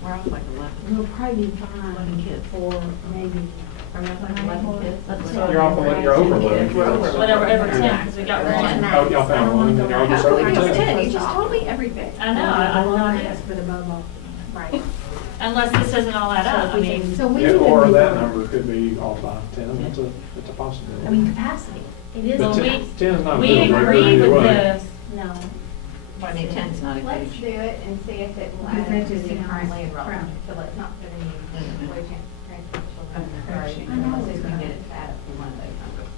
We're off like 11. we'll probably be fine 11 kids. for maybe. Are we off like 11 kids? You're off, you're over 11 We're over kids. Whatever, over 10, because we got Right. one. Oh, y'all found one, then y'all just How over could we have 10. 10? You just told me everything. I know, I know it is. But above all. Right. Unless this doesn't all add up, I mean. So we Yeah, need to or be- that number could be all 5, 10, that's a possibility. I mean, capacity, it is. Well, But we, 10 is not a we deal breaker agree either with way. the, No. I mean, 10's not a Let's huge. do it and see if it will Because add that to just the sounds currently crap. enrolled. So let's not put any wage transfer children. Sorry, Unless we unless can we get get it to add up to one of those numbers.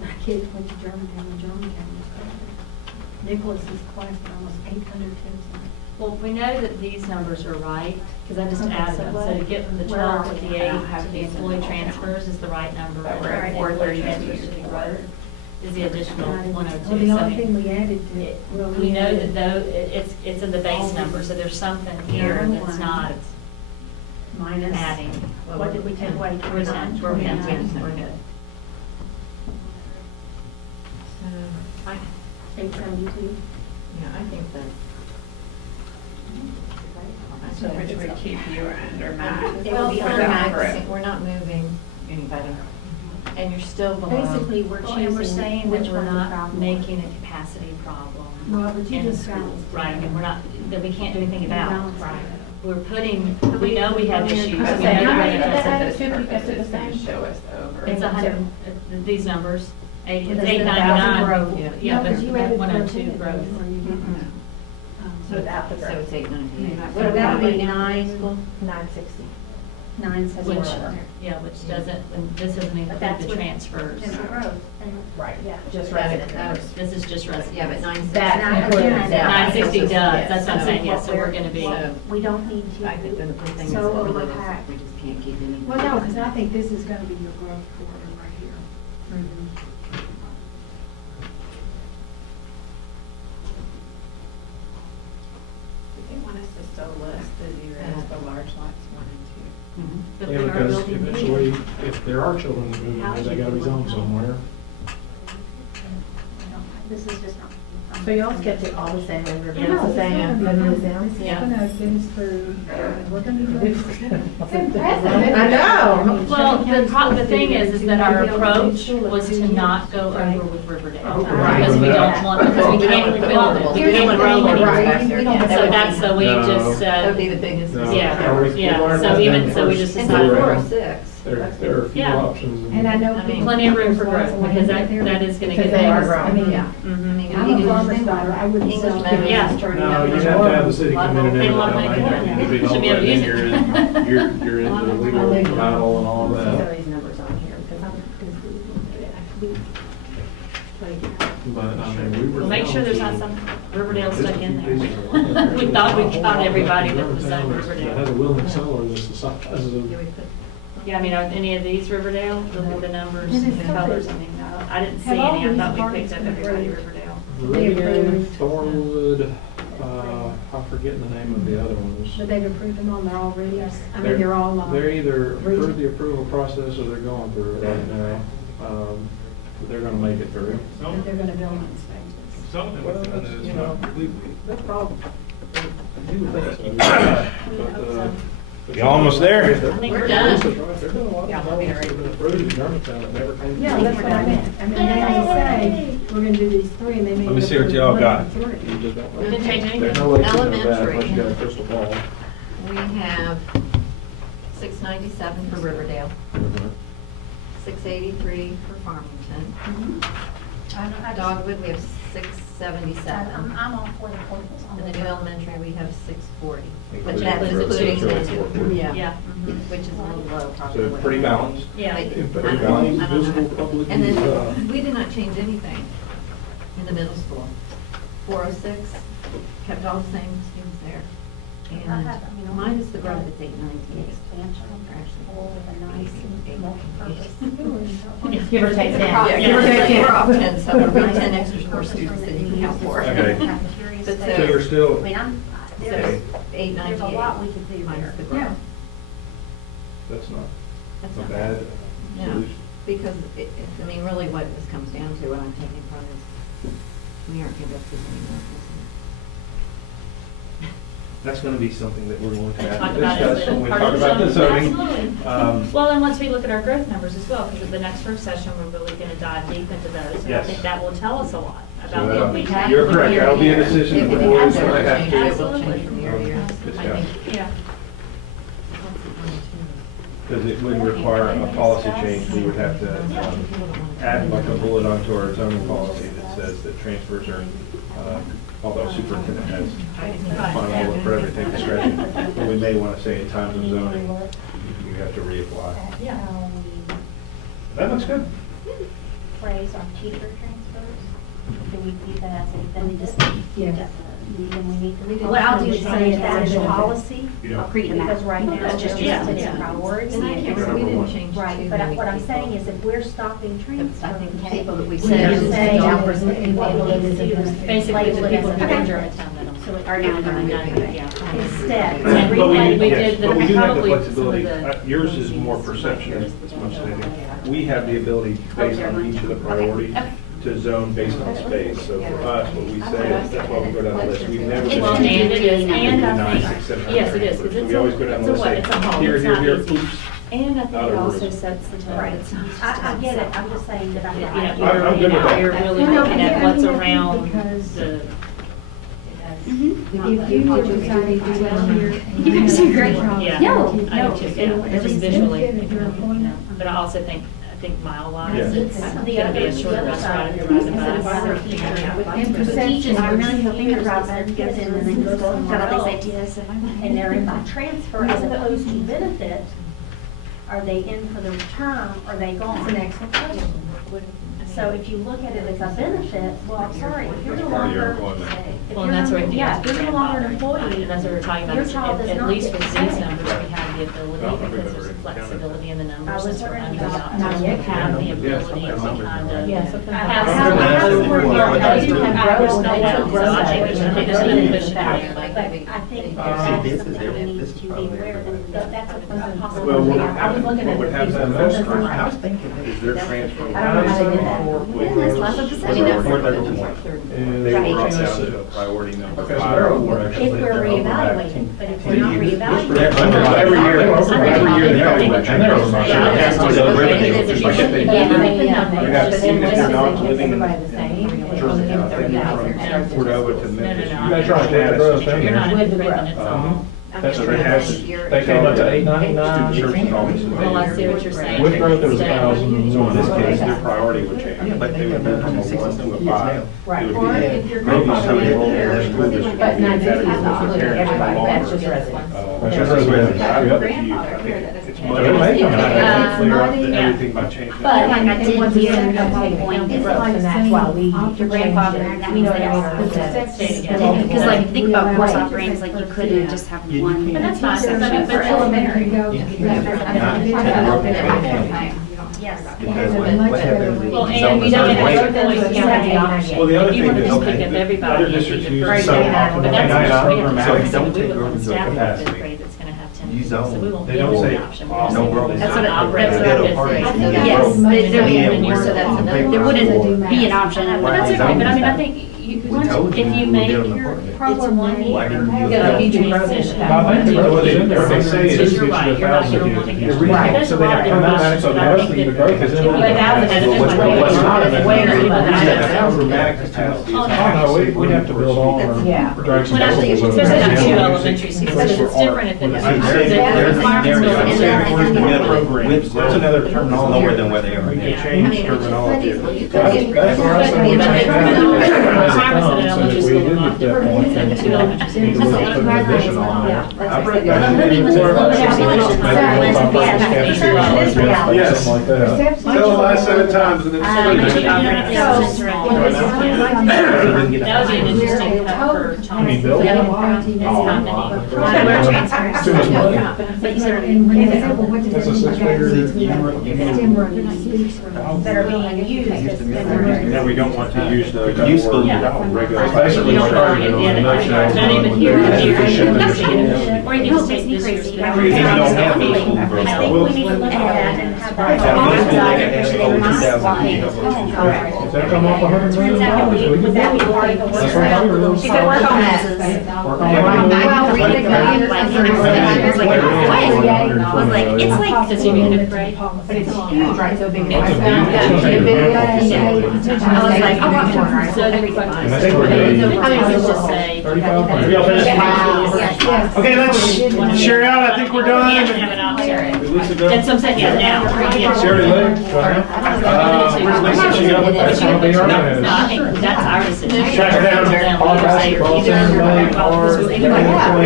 My kids went to Germantown and Germantown was better. Nicholas's class had almost 800 kids in it. well, we know that these numbers are right, because I just Okay, added so them. what- So to get from the where 12 are to we? the I 8 don't have to the these in employee the whole transfers is the right number. So we're at and the 430 employee transfers should to be the right. road is the additional Well, 102. the So only thing we added to. well, we know added- that though, it's in the base number, so there's something here that's not Minus. adding. What did we take away? We're 10, we're 10, 29. we're good. So, 872. yeah, I think that. So which would keep you under max. It Well, would be we're under not, max. we're not moving anybody. And you're still below. Basically, we're Well, and we're choosing saying which that we're one to not travel. making a capacity problem Well, but you in the just schools, balanced. right? I mean, we're not, that we can't do anything about. Balanced. Right. We're putting, we know we have issues. We know So they're how gonna many of address that it. is purposes gonna show us over? It's 100, these numbers, it's With the 899. 1,000 Yeah. Yeah, No, but 'cause you added 102 growth. growth. Or you didn't. So it's 898. So that would be 9. $960. 9 says Which, lower. yeah, which doesn't, and this doesn't But include that's the with transfers. potential growth. And Right, Yeah. just resident. This is just residents. Yeah, but 960. That includes that. 960 does, Yes. that's what I'm saying, yes, so we're gonna be. So- we don't need I think the thing is, So we overpacked. just can't keep any. Well, no, because I think this is gonna be your growth corridor right here. They want us to still list the zeros for large lots 1 and 2. But Yeah, we are because building here. eventually, if there are children that move in, there, they gotta be zoned somewhere. This is just not. So y'all sketch it all the same, Yeah. everybody's the same, nothing sounds. It's gonna get us through, we're gonna do this. I know. Well, the thing is that our approach was to not go over with Riverdale. Right. Because we don't want, because we can't rebuild it. We don't want to grow Right. anymore. So that's, so we No. just That would be said, the biggest. No. yeah, We yeah, learned so that even, in so we first just And decided. grade. 406. There are a few Yeah. options. And I know I mean, people. plenty of room for growth, because that is gonna Because get. they are us. growing. I mean, Yeah. I Mhm. mean, I'm a farmer's daughter, I wouldn't English sell. letters Yeah. is turning No, out you much have to more. have the city Lot come in more- and They do want to it. make it. You're Should be able to use it. You're into the legal battle and all These that. are these numbers on here, because I'm, But, I mean, we were. Well, make sure there's not down some Riverdale to stuck in just a there. few pieces of land. We thought we caught everybody that was on That has a Riverdale. willing seller that's the size of. Yeah, I mean, are any of these Riverdale? Look at the numbers, And the it's colors, I something- mean, I didn't see Have all any, I these thought we apartments picked up been everybody approved? Riverdale. Meridian, Thornwood, I'm forgetting the name of the other ones. But they've approved them all, they're all ready. I They're- mean, they're all. They're either through the approval process or they're going through it right now. They're gonna make it through. That they're gonna build in stages. Something Well, within that's, those, you know, no problem. You would think so. You almost there? I think we're done. There's been a lot of developments that have been approved in Germantown that never came. Yeah, that's what I meant. I mean, they have to say, we're gonna do these 3 and they may. Let me see what y'all got. You just don't know. We didn't change anything. There's no way to know that Elementary. unless you got a crystal ball. We have 697 for Riverdale, 683 for Farmington. Dogwood, we have 677. I'm all for the portables on And the the new elementary, we have 640. But Including that's growth, including, so it's 440. yeah, Yeah. mhm. which is a little low probably. So pretty balanced. Yeah. But Pretty I don't- balanced, I don't know. visible public And use, then, we did not change anything in the middle school. 406, kept all the same students there. And mine is the growth, it's 898. expansion with a nice multi-purpose. give or take 10. Yeah, Give or take 10. we're off 10, so we're about 10 extra more students than you can count for. Okay. Cafeteria But space. So you're still, I mean, So there's 898. a lot we could do Minus there. the growth. that's not That's a not bad No, solution. because I mean, really what this comes down to, what I'm taking from is, we aren't giving up this anymore. That's gonna be something that we're going to And have talk to about discuss it, when we part talk of the about the zoning. zoning. Absolutely. Well, and once we look at our growth numbers as well, because at the next first session, we're really gonna dive deep into those. And I Yes. think that will tell us a lot So about what we have. you're what correct, we that'll be a have. decision If that the it board has is to gonna have change, to. it will Absolutely. change from year to year. Discuss. I think. Yeah. Because it would require a policy change, we would have to add like a bullet onto our zoning policy that says that transfers are, although superintendent has final look for everything discretion, but we may want to say in times of zoning, you have to reapply. Yeah. That looks good. Phrase on teacher transfers. Do we leave that as a, then we just, then we need to. What I'll do is say it as a policy, Yeah. because right now That's it's just- just yeah, a yeah. priority. And I can't, we didn't change too Right, but many what I'm people. saying is if we're stopping transfers. I think the people that we we said. can is say, the what we need to do is Basically, label the it people as who a are in vendor. Germantown that So don't. it are now done. Yeah. Instead, And we But did yes, the, but we do have the probably some of flexibility. the. Yours is more perception as much as anything. We have the ability, based on each of the priorities, to zone based on space. So for us, what we say is, that's why we go down the list. We've never been. Well, and it is, and I 9, 6, think, 7, yes, it is, because So it's we always go down the it's list, a, it's a say, home, here, it's here, not here, easy. oops. And I think Out it of also order. sets the tone. Right. It's not just I get it, outside. I'm just saying that I'm. You know, I'm you're, good you with know, that. you're really Well, no, looking at I what's think around because- the. If you were deciding to do well here. You guys do great. Yeah. No, I do too, yeah, it's just visually. Benefit of your employment. But I also think mile wise, Yeah. it's gonna be a shorter bus ride if you're riding the bus. And The teachers perception, are I really really hoping fingers to drop out their there, kids in and then go somewhere else. And they're in by transfer as opposed to benefit. are they in for the term, or are they gone? That's an excellent question. So if you look at it as a benefit, well, I'm sorry, if you're no longer, if Well, you're and that's no- what, yeah, if you're no longer an employee, And that's what we're talking about, your is child does at not least get with paid. these numbers, we have the ability, because there's flexibility in the numbers, since we're under the Not option, we yet. have the ability to kind of. Yes. have I some- have worked on it. I do have I growth, don't know I what know, growth so I think is. there's another push in there, But like, I think that's this is something their- we need this is to be probably aware of, their- that's a Well, possibility. I was looking at what would the have piece that of most something for- I was thinking of. Is their transfer. I don't know how they did that. That's less of a decision. And they Right. brought down to priority number Okay, so 5. they're over actually. If we're reevaluating, but if we're not Every reevaluating. year, every year they have one. And they're over. Yeah, It has to go with everything. It's like if they- Yeah, you they have, even if you're not living in Everybody the same. Jersey, from Cordova to Memphis. No, no, no. That's right, with the growth, You're yeah. not With the breaking growth. it all. That's So true. they have to. They came up to 899. Student churches always. Well, I see what you're saying. With growth, it was Instead- 1,000. So in this case, their priority would change. Yeah, but They would move from a 1 to a 5. Right. It Or would be if you're maybe grandfathered some in enrollment here, in their school district. but not That just is what including the parents everybody, no that's longer, just residents. That's just That's residents. up Yep. to you. I think it's much. So it may come out. I think clear up Yeah. everything by changing. But like I did Once hear again, the you're whole taking point, account is the growth, like and that's why we your grandfather, that means they are. Because like, think about course offerings, like you couldn't just have one. But that's fine, section. I mean, For but elementary, go. Yes. Because what happens is. Well, and zone you don't is have way- to always count the option. Well, the other If you thing want to is, just pick okay, up the everybody. other and districts do the use breakdown, some but that's optimal just programmatic. so we Don't take would want over staff in capacity. fifth grade that's gonna have 10 You people, so we zone. won't They give don't them say the option. off. No growth. That's what I Operates that's what middle I part. was saying. Yes, there Yeah, wouldn't, so that's another- there wouldn't be an option. But that's okay, but I mean, I think you, We once, told you if you we make were building your, apartments. it's 1 year. Why didn't you You do gotta that? be transition. I think the growth is in there. What they say is Because it's you're right, the you're not 1,000 gonna want to is get. the reason. There's So a they lot have of programmatic, different so the options, rest of but the growth is in if you there. went out and had a What's different going way, on? it's where people that Yeah, have. that programmatic capacity is Oh, Oh, no, we have to build all our Yeah. directions. When I think, especially in two elementary schools, it's different if it's. I'd say the they're requirements they're- go in they're- there. they're- programs. That's another terminology. Lower than where they are We now. can change terminology. That's where I said we But change the requirements at an that. So elementary if we school did are get not to that different point, than then the two elementary we need to schools. put an addition on there. I've read But that. living with Or- the Maybe we'll talk about this cafeteria, Yes. something like that. Tell the last 7 times and But it's. you don't have to have this direct. That would be an interesting cut for Tom. You mean building? That's Oh, how many. It's too much money. But you said. That's a 6-figure. That are being used. And we don't want to use the Useful. regular. It's basically You don't starting want on to the nutshell. not even here, With here, the shipping here, machine. or you can just take this year's. You don't have those school growth. I think we need to look at that and have that. Now, this school, they have over 2,000 people. If that come off $100 million, we Would can that do be it. part of the That's what I'm work? talking She could work on that. Work on it. Well, read it, like, I was like, it's like, Does he need a break? But it's huge, right, so big. It's a big- I was like, I want more. So the question And I think we're gonna be I mean, let's just say. 35. Y'all finished? Yes. Okay, let's share out. I think we're You done. have to have an option. Lisa go. That's what I'm saying, yeah, now. Sherry Lee. Where's Lisa? She got That's gonna be our No, minutes. I think that's our decision. Track her down. Either Basketball, either- Saturday, or- So Big I would hospital.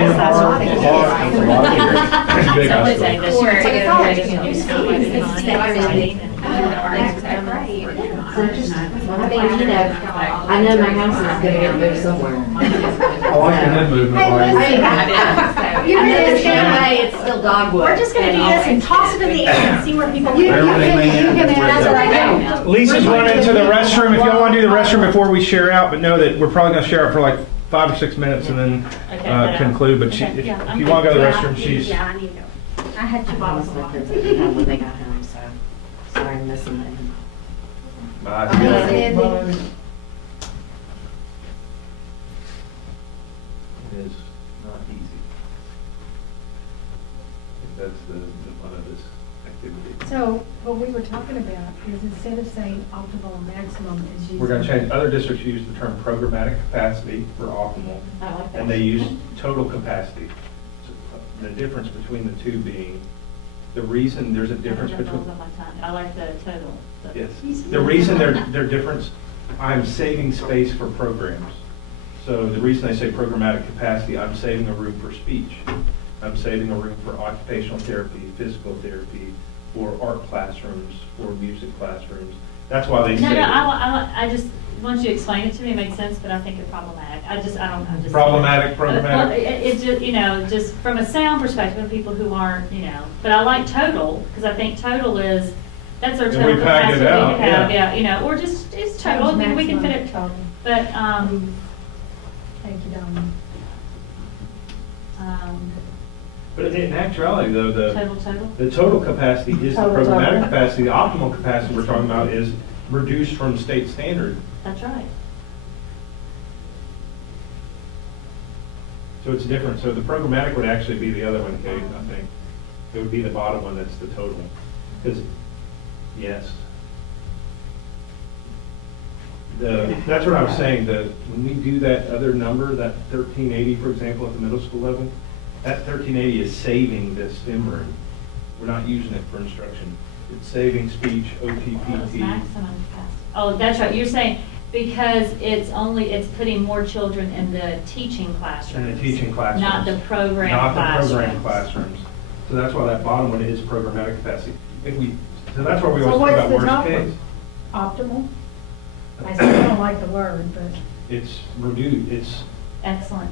say this year, It's together, all it's gonna be so much fun. I mean, you know, I know my house is gonna get moved somewhere. I like the head movement. You're I know gonna there's stand no up. way it's still dogwood. We're just gonna do this and toss it in the air and see where people. Wherever they may end, that's where That's it's what I at. know. Lisa's running to the restroom. If y'all want to do the restroom before we share out, but know that we're probably going to share out for like 5 or 6 minutes and then Okay, conclude. But she, okay, if, yeah, if I'm you want to go to the Yeah, restroom, she's. Yeah, I need to go. I had 2 bottles of My water. kids didn't have when they got home, so sorry I'm missing them. Bye. It is not easy. That's the fun of this activity. So, what we were talking about is instead of saying optimal and maximum is using. We're going to change. Other districts use the term programmatic capacity for optimal, I like that. and they use total capacity. So, the difference between the two being the reason there's a difference between. I like the total. Yes. The reason they're different, I'm saving space for programs. So the reason I say programmatic capacity, I'm saving a room for speech. I'm saving a room for occupational therapy, physical therapy, for art classrooms, for music classrooms. That's why they No, say. no, I just, once you explain it to me, it makes sense, but I think it's problematic. I just. Problematic, Well, programmatic. it's just, just from a sound perspective, of people who aren't, but I like total, because I think total is, that's our And total we packed it capacity we out, could have, yeah. yeah, or just, it's total, I mean, we can fit it. Maximum total. But, Thank you, Donna. But in actuality, though, total. the total capacity is the Total. programmatic capacity. The optimal capacity we're talking about is reduced from state standard. That's right. So it's different. So the programmatic would actually be the other one, Kate, I think. It would be the bottom one that's the total. Because, yes. That's what I was saying, when we do that other number, that 1380, for example, at the middle school level, that 1380 is saving this STEM room. We're not using it for instruction. It's saving speech, Well, it's OTPT. maximum capacity. Oh, that's right, you're saying, because it's putting more children in the teaching classrooms. In the teaching classrooms. Not the program Not the classrooms. program classrooms. So that's why that bottom one is programmatic capacity. So that's why we So always what's talk the about top worst one? case. Optimal? I still don't like the word, but. It's reduced, it's Excellent.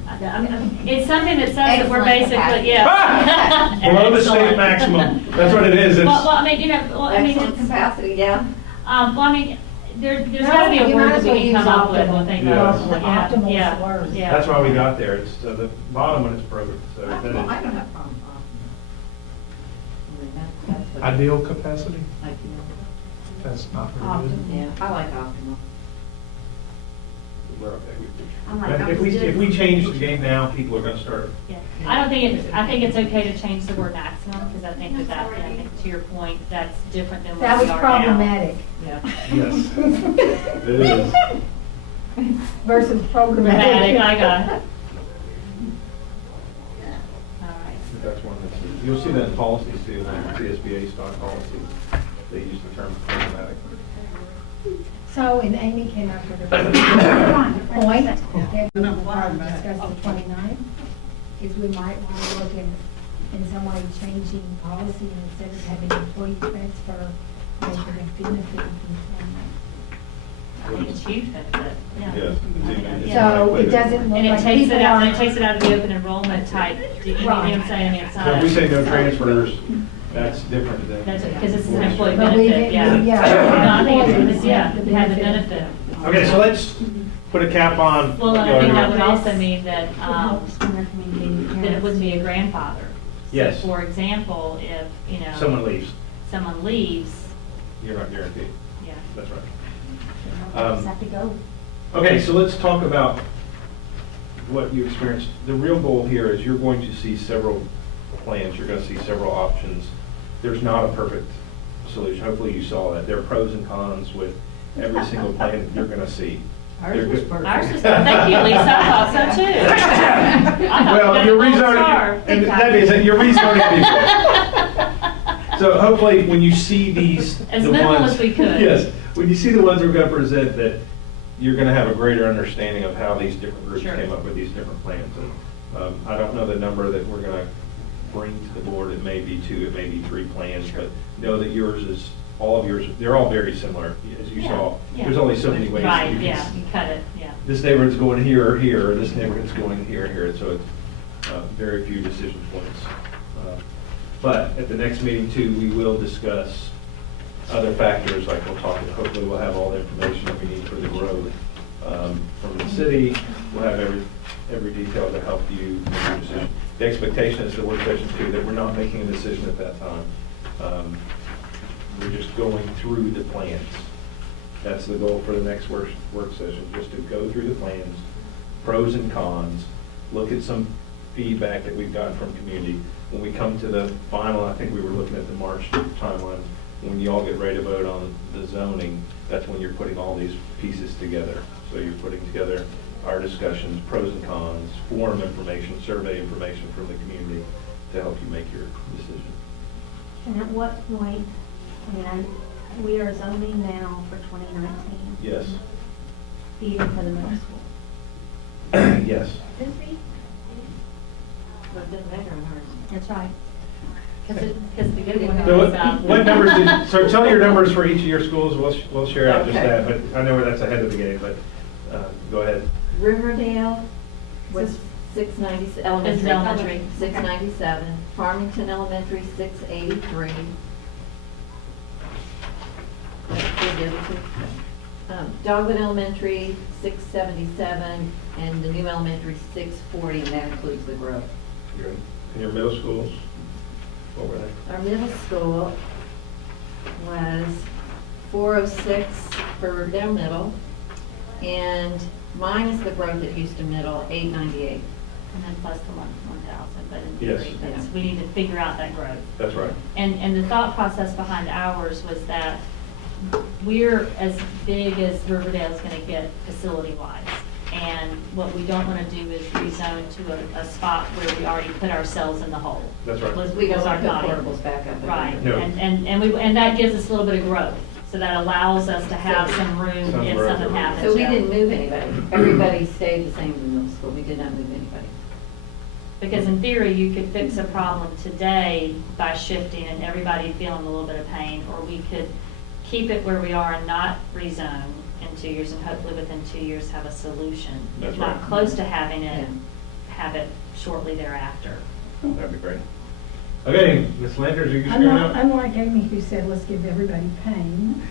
It's something that says that we're Excellent basically, capacity. yeah. below the state Excellent. maximum. That's what it is. It's, Well, I mean, Excellent it's, capacity, yeah. well, I mean, there's got to be a You word might that as we well can use come up with, I optimal. think. Yeah. Optimal is Yeah, the word. yeah. that's why we got there. It's, the bottom one is program, so Well, I that don't have a problem with optimal. I mean, that's Ideal capacity? like, That's not very Optimal. good. yeah, I like optimal. we're okay. I'm like, But if we change the game now, people are gonna start. Yeah. I think it's okay to change the word maximum, because I think I think to your point, that's different than That what we was are now. problematic Yeah. Yes, it is. versus Dramatic, programmatic. I got it. All right. That's one that's, you'll see that in policies too, in CSBA stock policies. They use the term programmatic. So, and Amy came up with a point that we will probably discuss the 29th, is we might want to look in some way changing policy instead of having employee transfer, make it a benefit employment. I think it's huge benefit, yeah. Yes. So it doesn't look And it like takes people it out, are. and it takes it out of the open enrollment type, you know what I'm saying? I mean, it's not. So if we say no transfers, that's different than. That's because this is an employee But we benefit, didn't- yeah. yeah. No, I think Employees it's, yeah, have you the have the benefit. benefit. Okay, so let's put a cap on. Well, what I you already think that would wrote. also mean that, that it wouldn't be a grandfather. Yes. So, for example, if, Someone leaves, someone leaves, you're not guaranteed. yeah. That's right. Just have to go. Okay, so let's talk about what you experienced. The real goal here is you're going to see several plans, you're going to see several options. There's not a perfect solution. Hopefully you saw that. There are pros and cons with every single plan that you're going to see. They're good. Ours is, thank you, Lisa, I thought so too. I thought we Well, got you're a gold star. rezoning, and that is it, you're rezoning people. So hopefully, when you see these, As the minimal ones- as we could. Yes, when you see the ones we're going to present, that you're going to have a greater understanding of how these different groups Sure. came up with these different plans. And I don't know the number that we're going to bring to the board. It may be 2, it may be 3 plans, but know that yours is, all of yours, they're all very similar, as you Yeah, saw. yeah. There's only so many ways. that Right, you can yeah, you cut it, yeah. this neighborhood's going here or here, or this neighborhood's going here or here, so it's very few decision points. But at the next meeting too, we will discuss other factors, like we'll talk, hopefully we'll have all the information that we need for the road from the city. We'll have every detail to help you make your decision. The expectation is the work session too, that we're not making a decision at that time. We're just going through the plans. That's the goal for the next work session, just to go through the plans, pros and cons, look at some feedback that we've gotten from community. When we come to the final, I think we were looking at the March timeline, when you all get ready to vote on the zoning, that's when you're putting all these pieces together. So you're putting together our discussions, pros and cons, forum information, survey information from the community to help you make your decision. And at what point, we are zoning now for 2019. Yes. Even for the middle school. Yes. This week? But it doesn't matter on ours. That's right. Because the good one So is, what numbers so tell your numbers for each of your schools, we'll share out just that, but I know where that's ahead of the game, but go ahead. Riverdale was 690, elementary. elementary. 697. Farmington Elementary, 683. That's the other two. Dogwood Elementary, 677, and the new elementary, 640, and that includes the growth. And your middle schools, what were they? Our middle school was 406 for Riverdale Middle, and minus the growth at Houston Middle, 898. and then plus the 1,000, but in Yes. theory, we need to figure out that growth. That's right. And the thought process behind ours was that we're as big as Riverdale's gonna get facility-wise. And what we don't wanna do is rezone to a spot where we already put ourselves in the hole. That's right. We don't Was our want to thought. put portables back up. Right, No. and that gives us a little bit of growth. So that allows us to have some room Some if room. something happens. So we yeah. didn't move anybody. Everybody stayed the same in the middle school. We did not move anybody. Because in theory, you could fix a problem today by shifting and everybody feeling a little bit of pain, or we could keep it where we are and not rezone in 2 years, and hopefully within 2 years have a solution. That's If not right. close to having it, have it shortly thereafter. That'd be great. Okay, Ms. Landers, are you screwing up? Unlike Amy, who said, let's give everybody pain.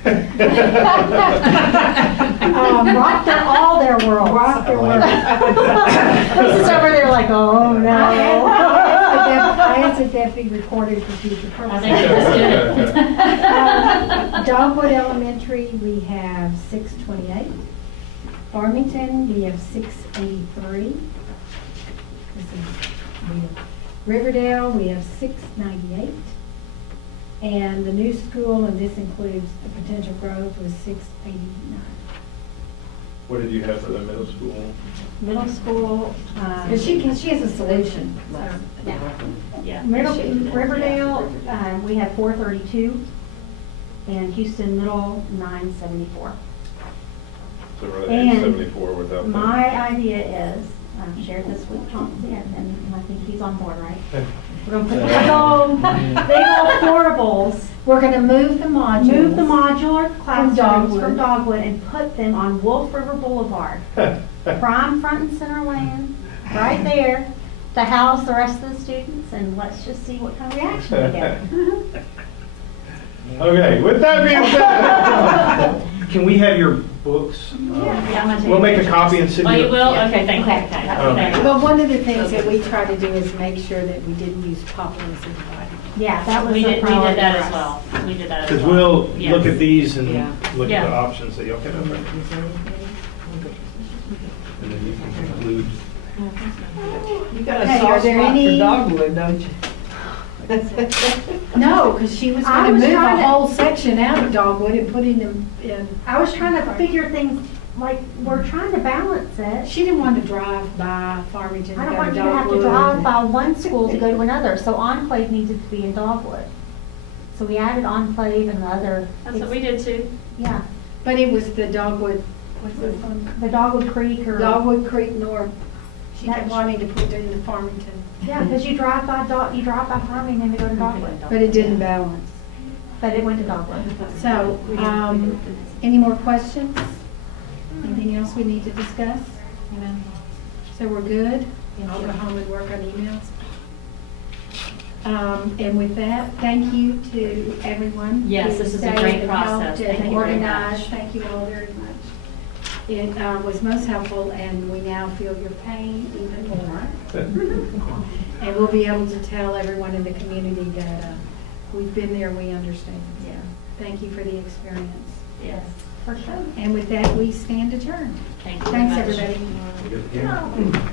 Rock their, all their worlds. Rock their world. This is over there like, oh no. I asked if be recorded for future I purposes. think it was good. Dogwood Elementary, we have 628. Farmington, we have 683. Riverdale, we have 698. And the new school, and this includes the potential growth, was 689. What did you have for the middle school? Middle school, Because she has a solution. Yeah. Riverdale, we have 432, and Houston Middle, 974. So we're at And 74 without. My idea is, I've shared this with Chauncey, and I think he's on board, right? We're gonna put big old portables. We're gonna move the modules. Move the modular classrooms Dogwood. from Dogwood and put them on Wolf River Boulevard. Prime front and center land, right there, to house the rest of the students, and let's just see what kind of reaction we get. Okay, with that being said, can we have your books? Yeah, I'm gonna take We'll make a copy and send Oh, you. you will? Okay, thank you. Okay. Okay. But one of the things that we try to do is make sure that we didn't use populace as a body. Yeah, that was We a did priority that for as us. well. We did that as Because well. we'll Yes. look at these and Yeah. look at Yeah. the options that y'all can have. And then you can conclude. You got a Okay, are soft there spot any- for dogwood, don't you? No, because she was I gonna was move a trying to- whole section out of Dogwood and put in, I was trying to figure things, like, we're trying to balance it. she didn't want to drive by Farmington to I don't go to want you to have to Dogwood. drive by one school to go to another, so Enclave needed to be in Dogwood. So we added Enclave and the other. That's what we did too. Yeah, But it was the Dogwood, what's this one? the Dogwood Creek or. Dogwood Creek North. She kept That's- wanting to put it in Farmington. Yeah, because you drive by Farmington to go to Dogwood, But it didn't balance. but it went to Dogwood. So, any more questions? Anything else we need to discuss? So we're good? I'll go home and work on emails. And with that, thank you to everyone. Yes, who this is a stayed great and helped process. Thank and you very organized. much. Thank you all very much. It was most helpful, and we now feel your pain even more. And we'll be able to tell everyone in the community that we've been there, we understand. Yeah. Thank you for the experience. Yes. For sure. And with that, we stand adjourned. Thank you very Thanks, much. everybody. Good. Yeah.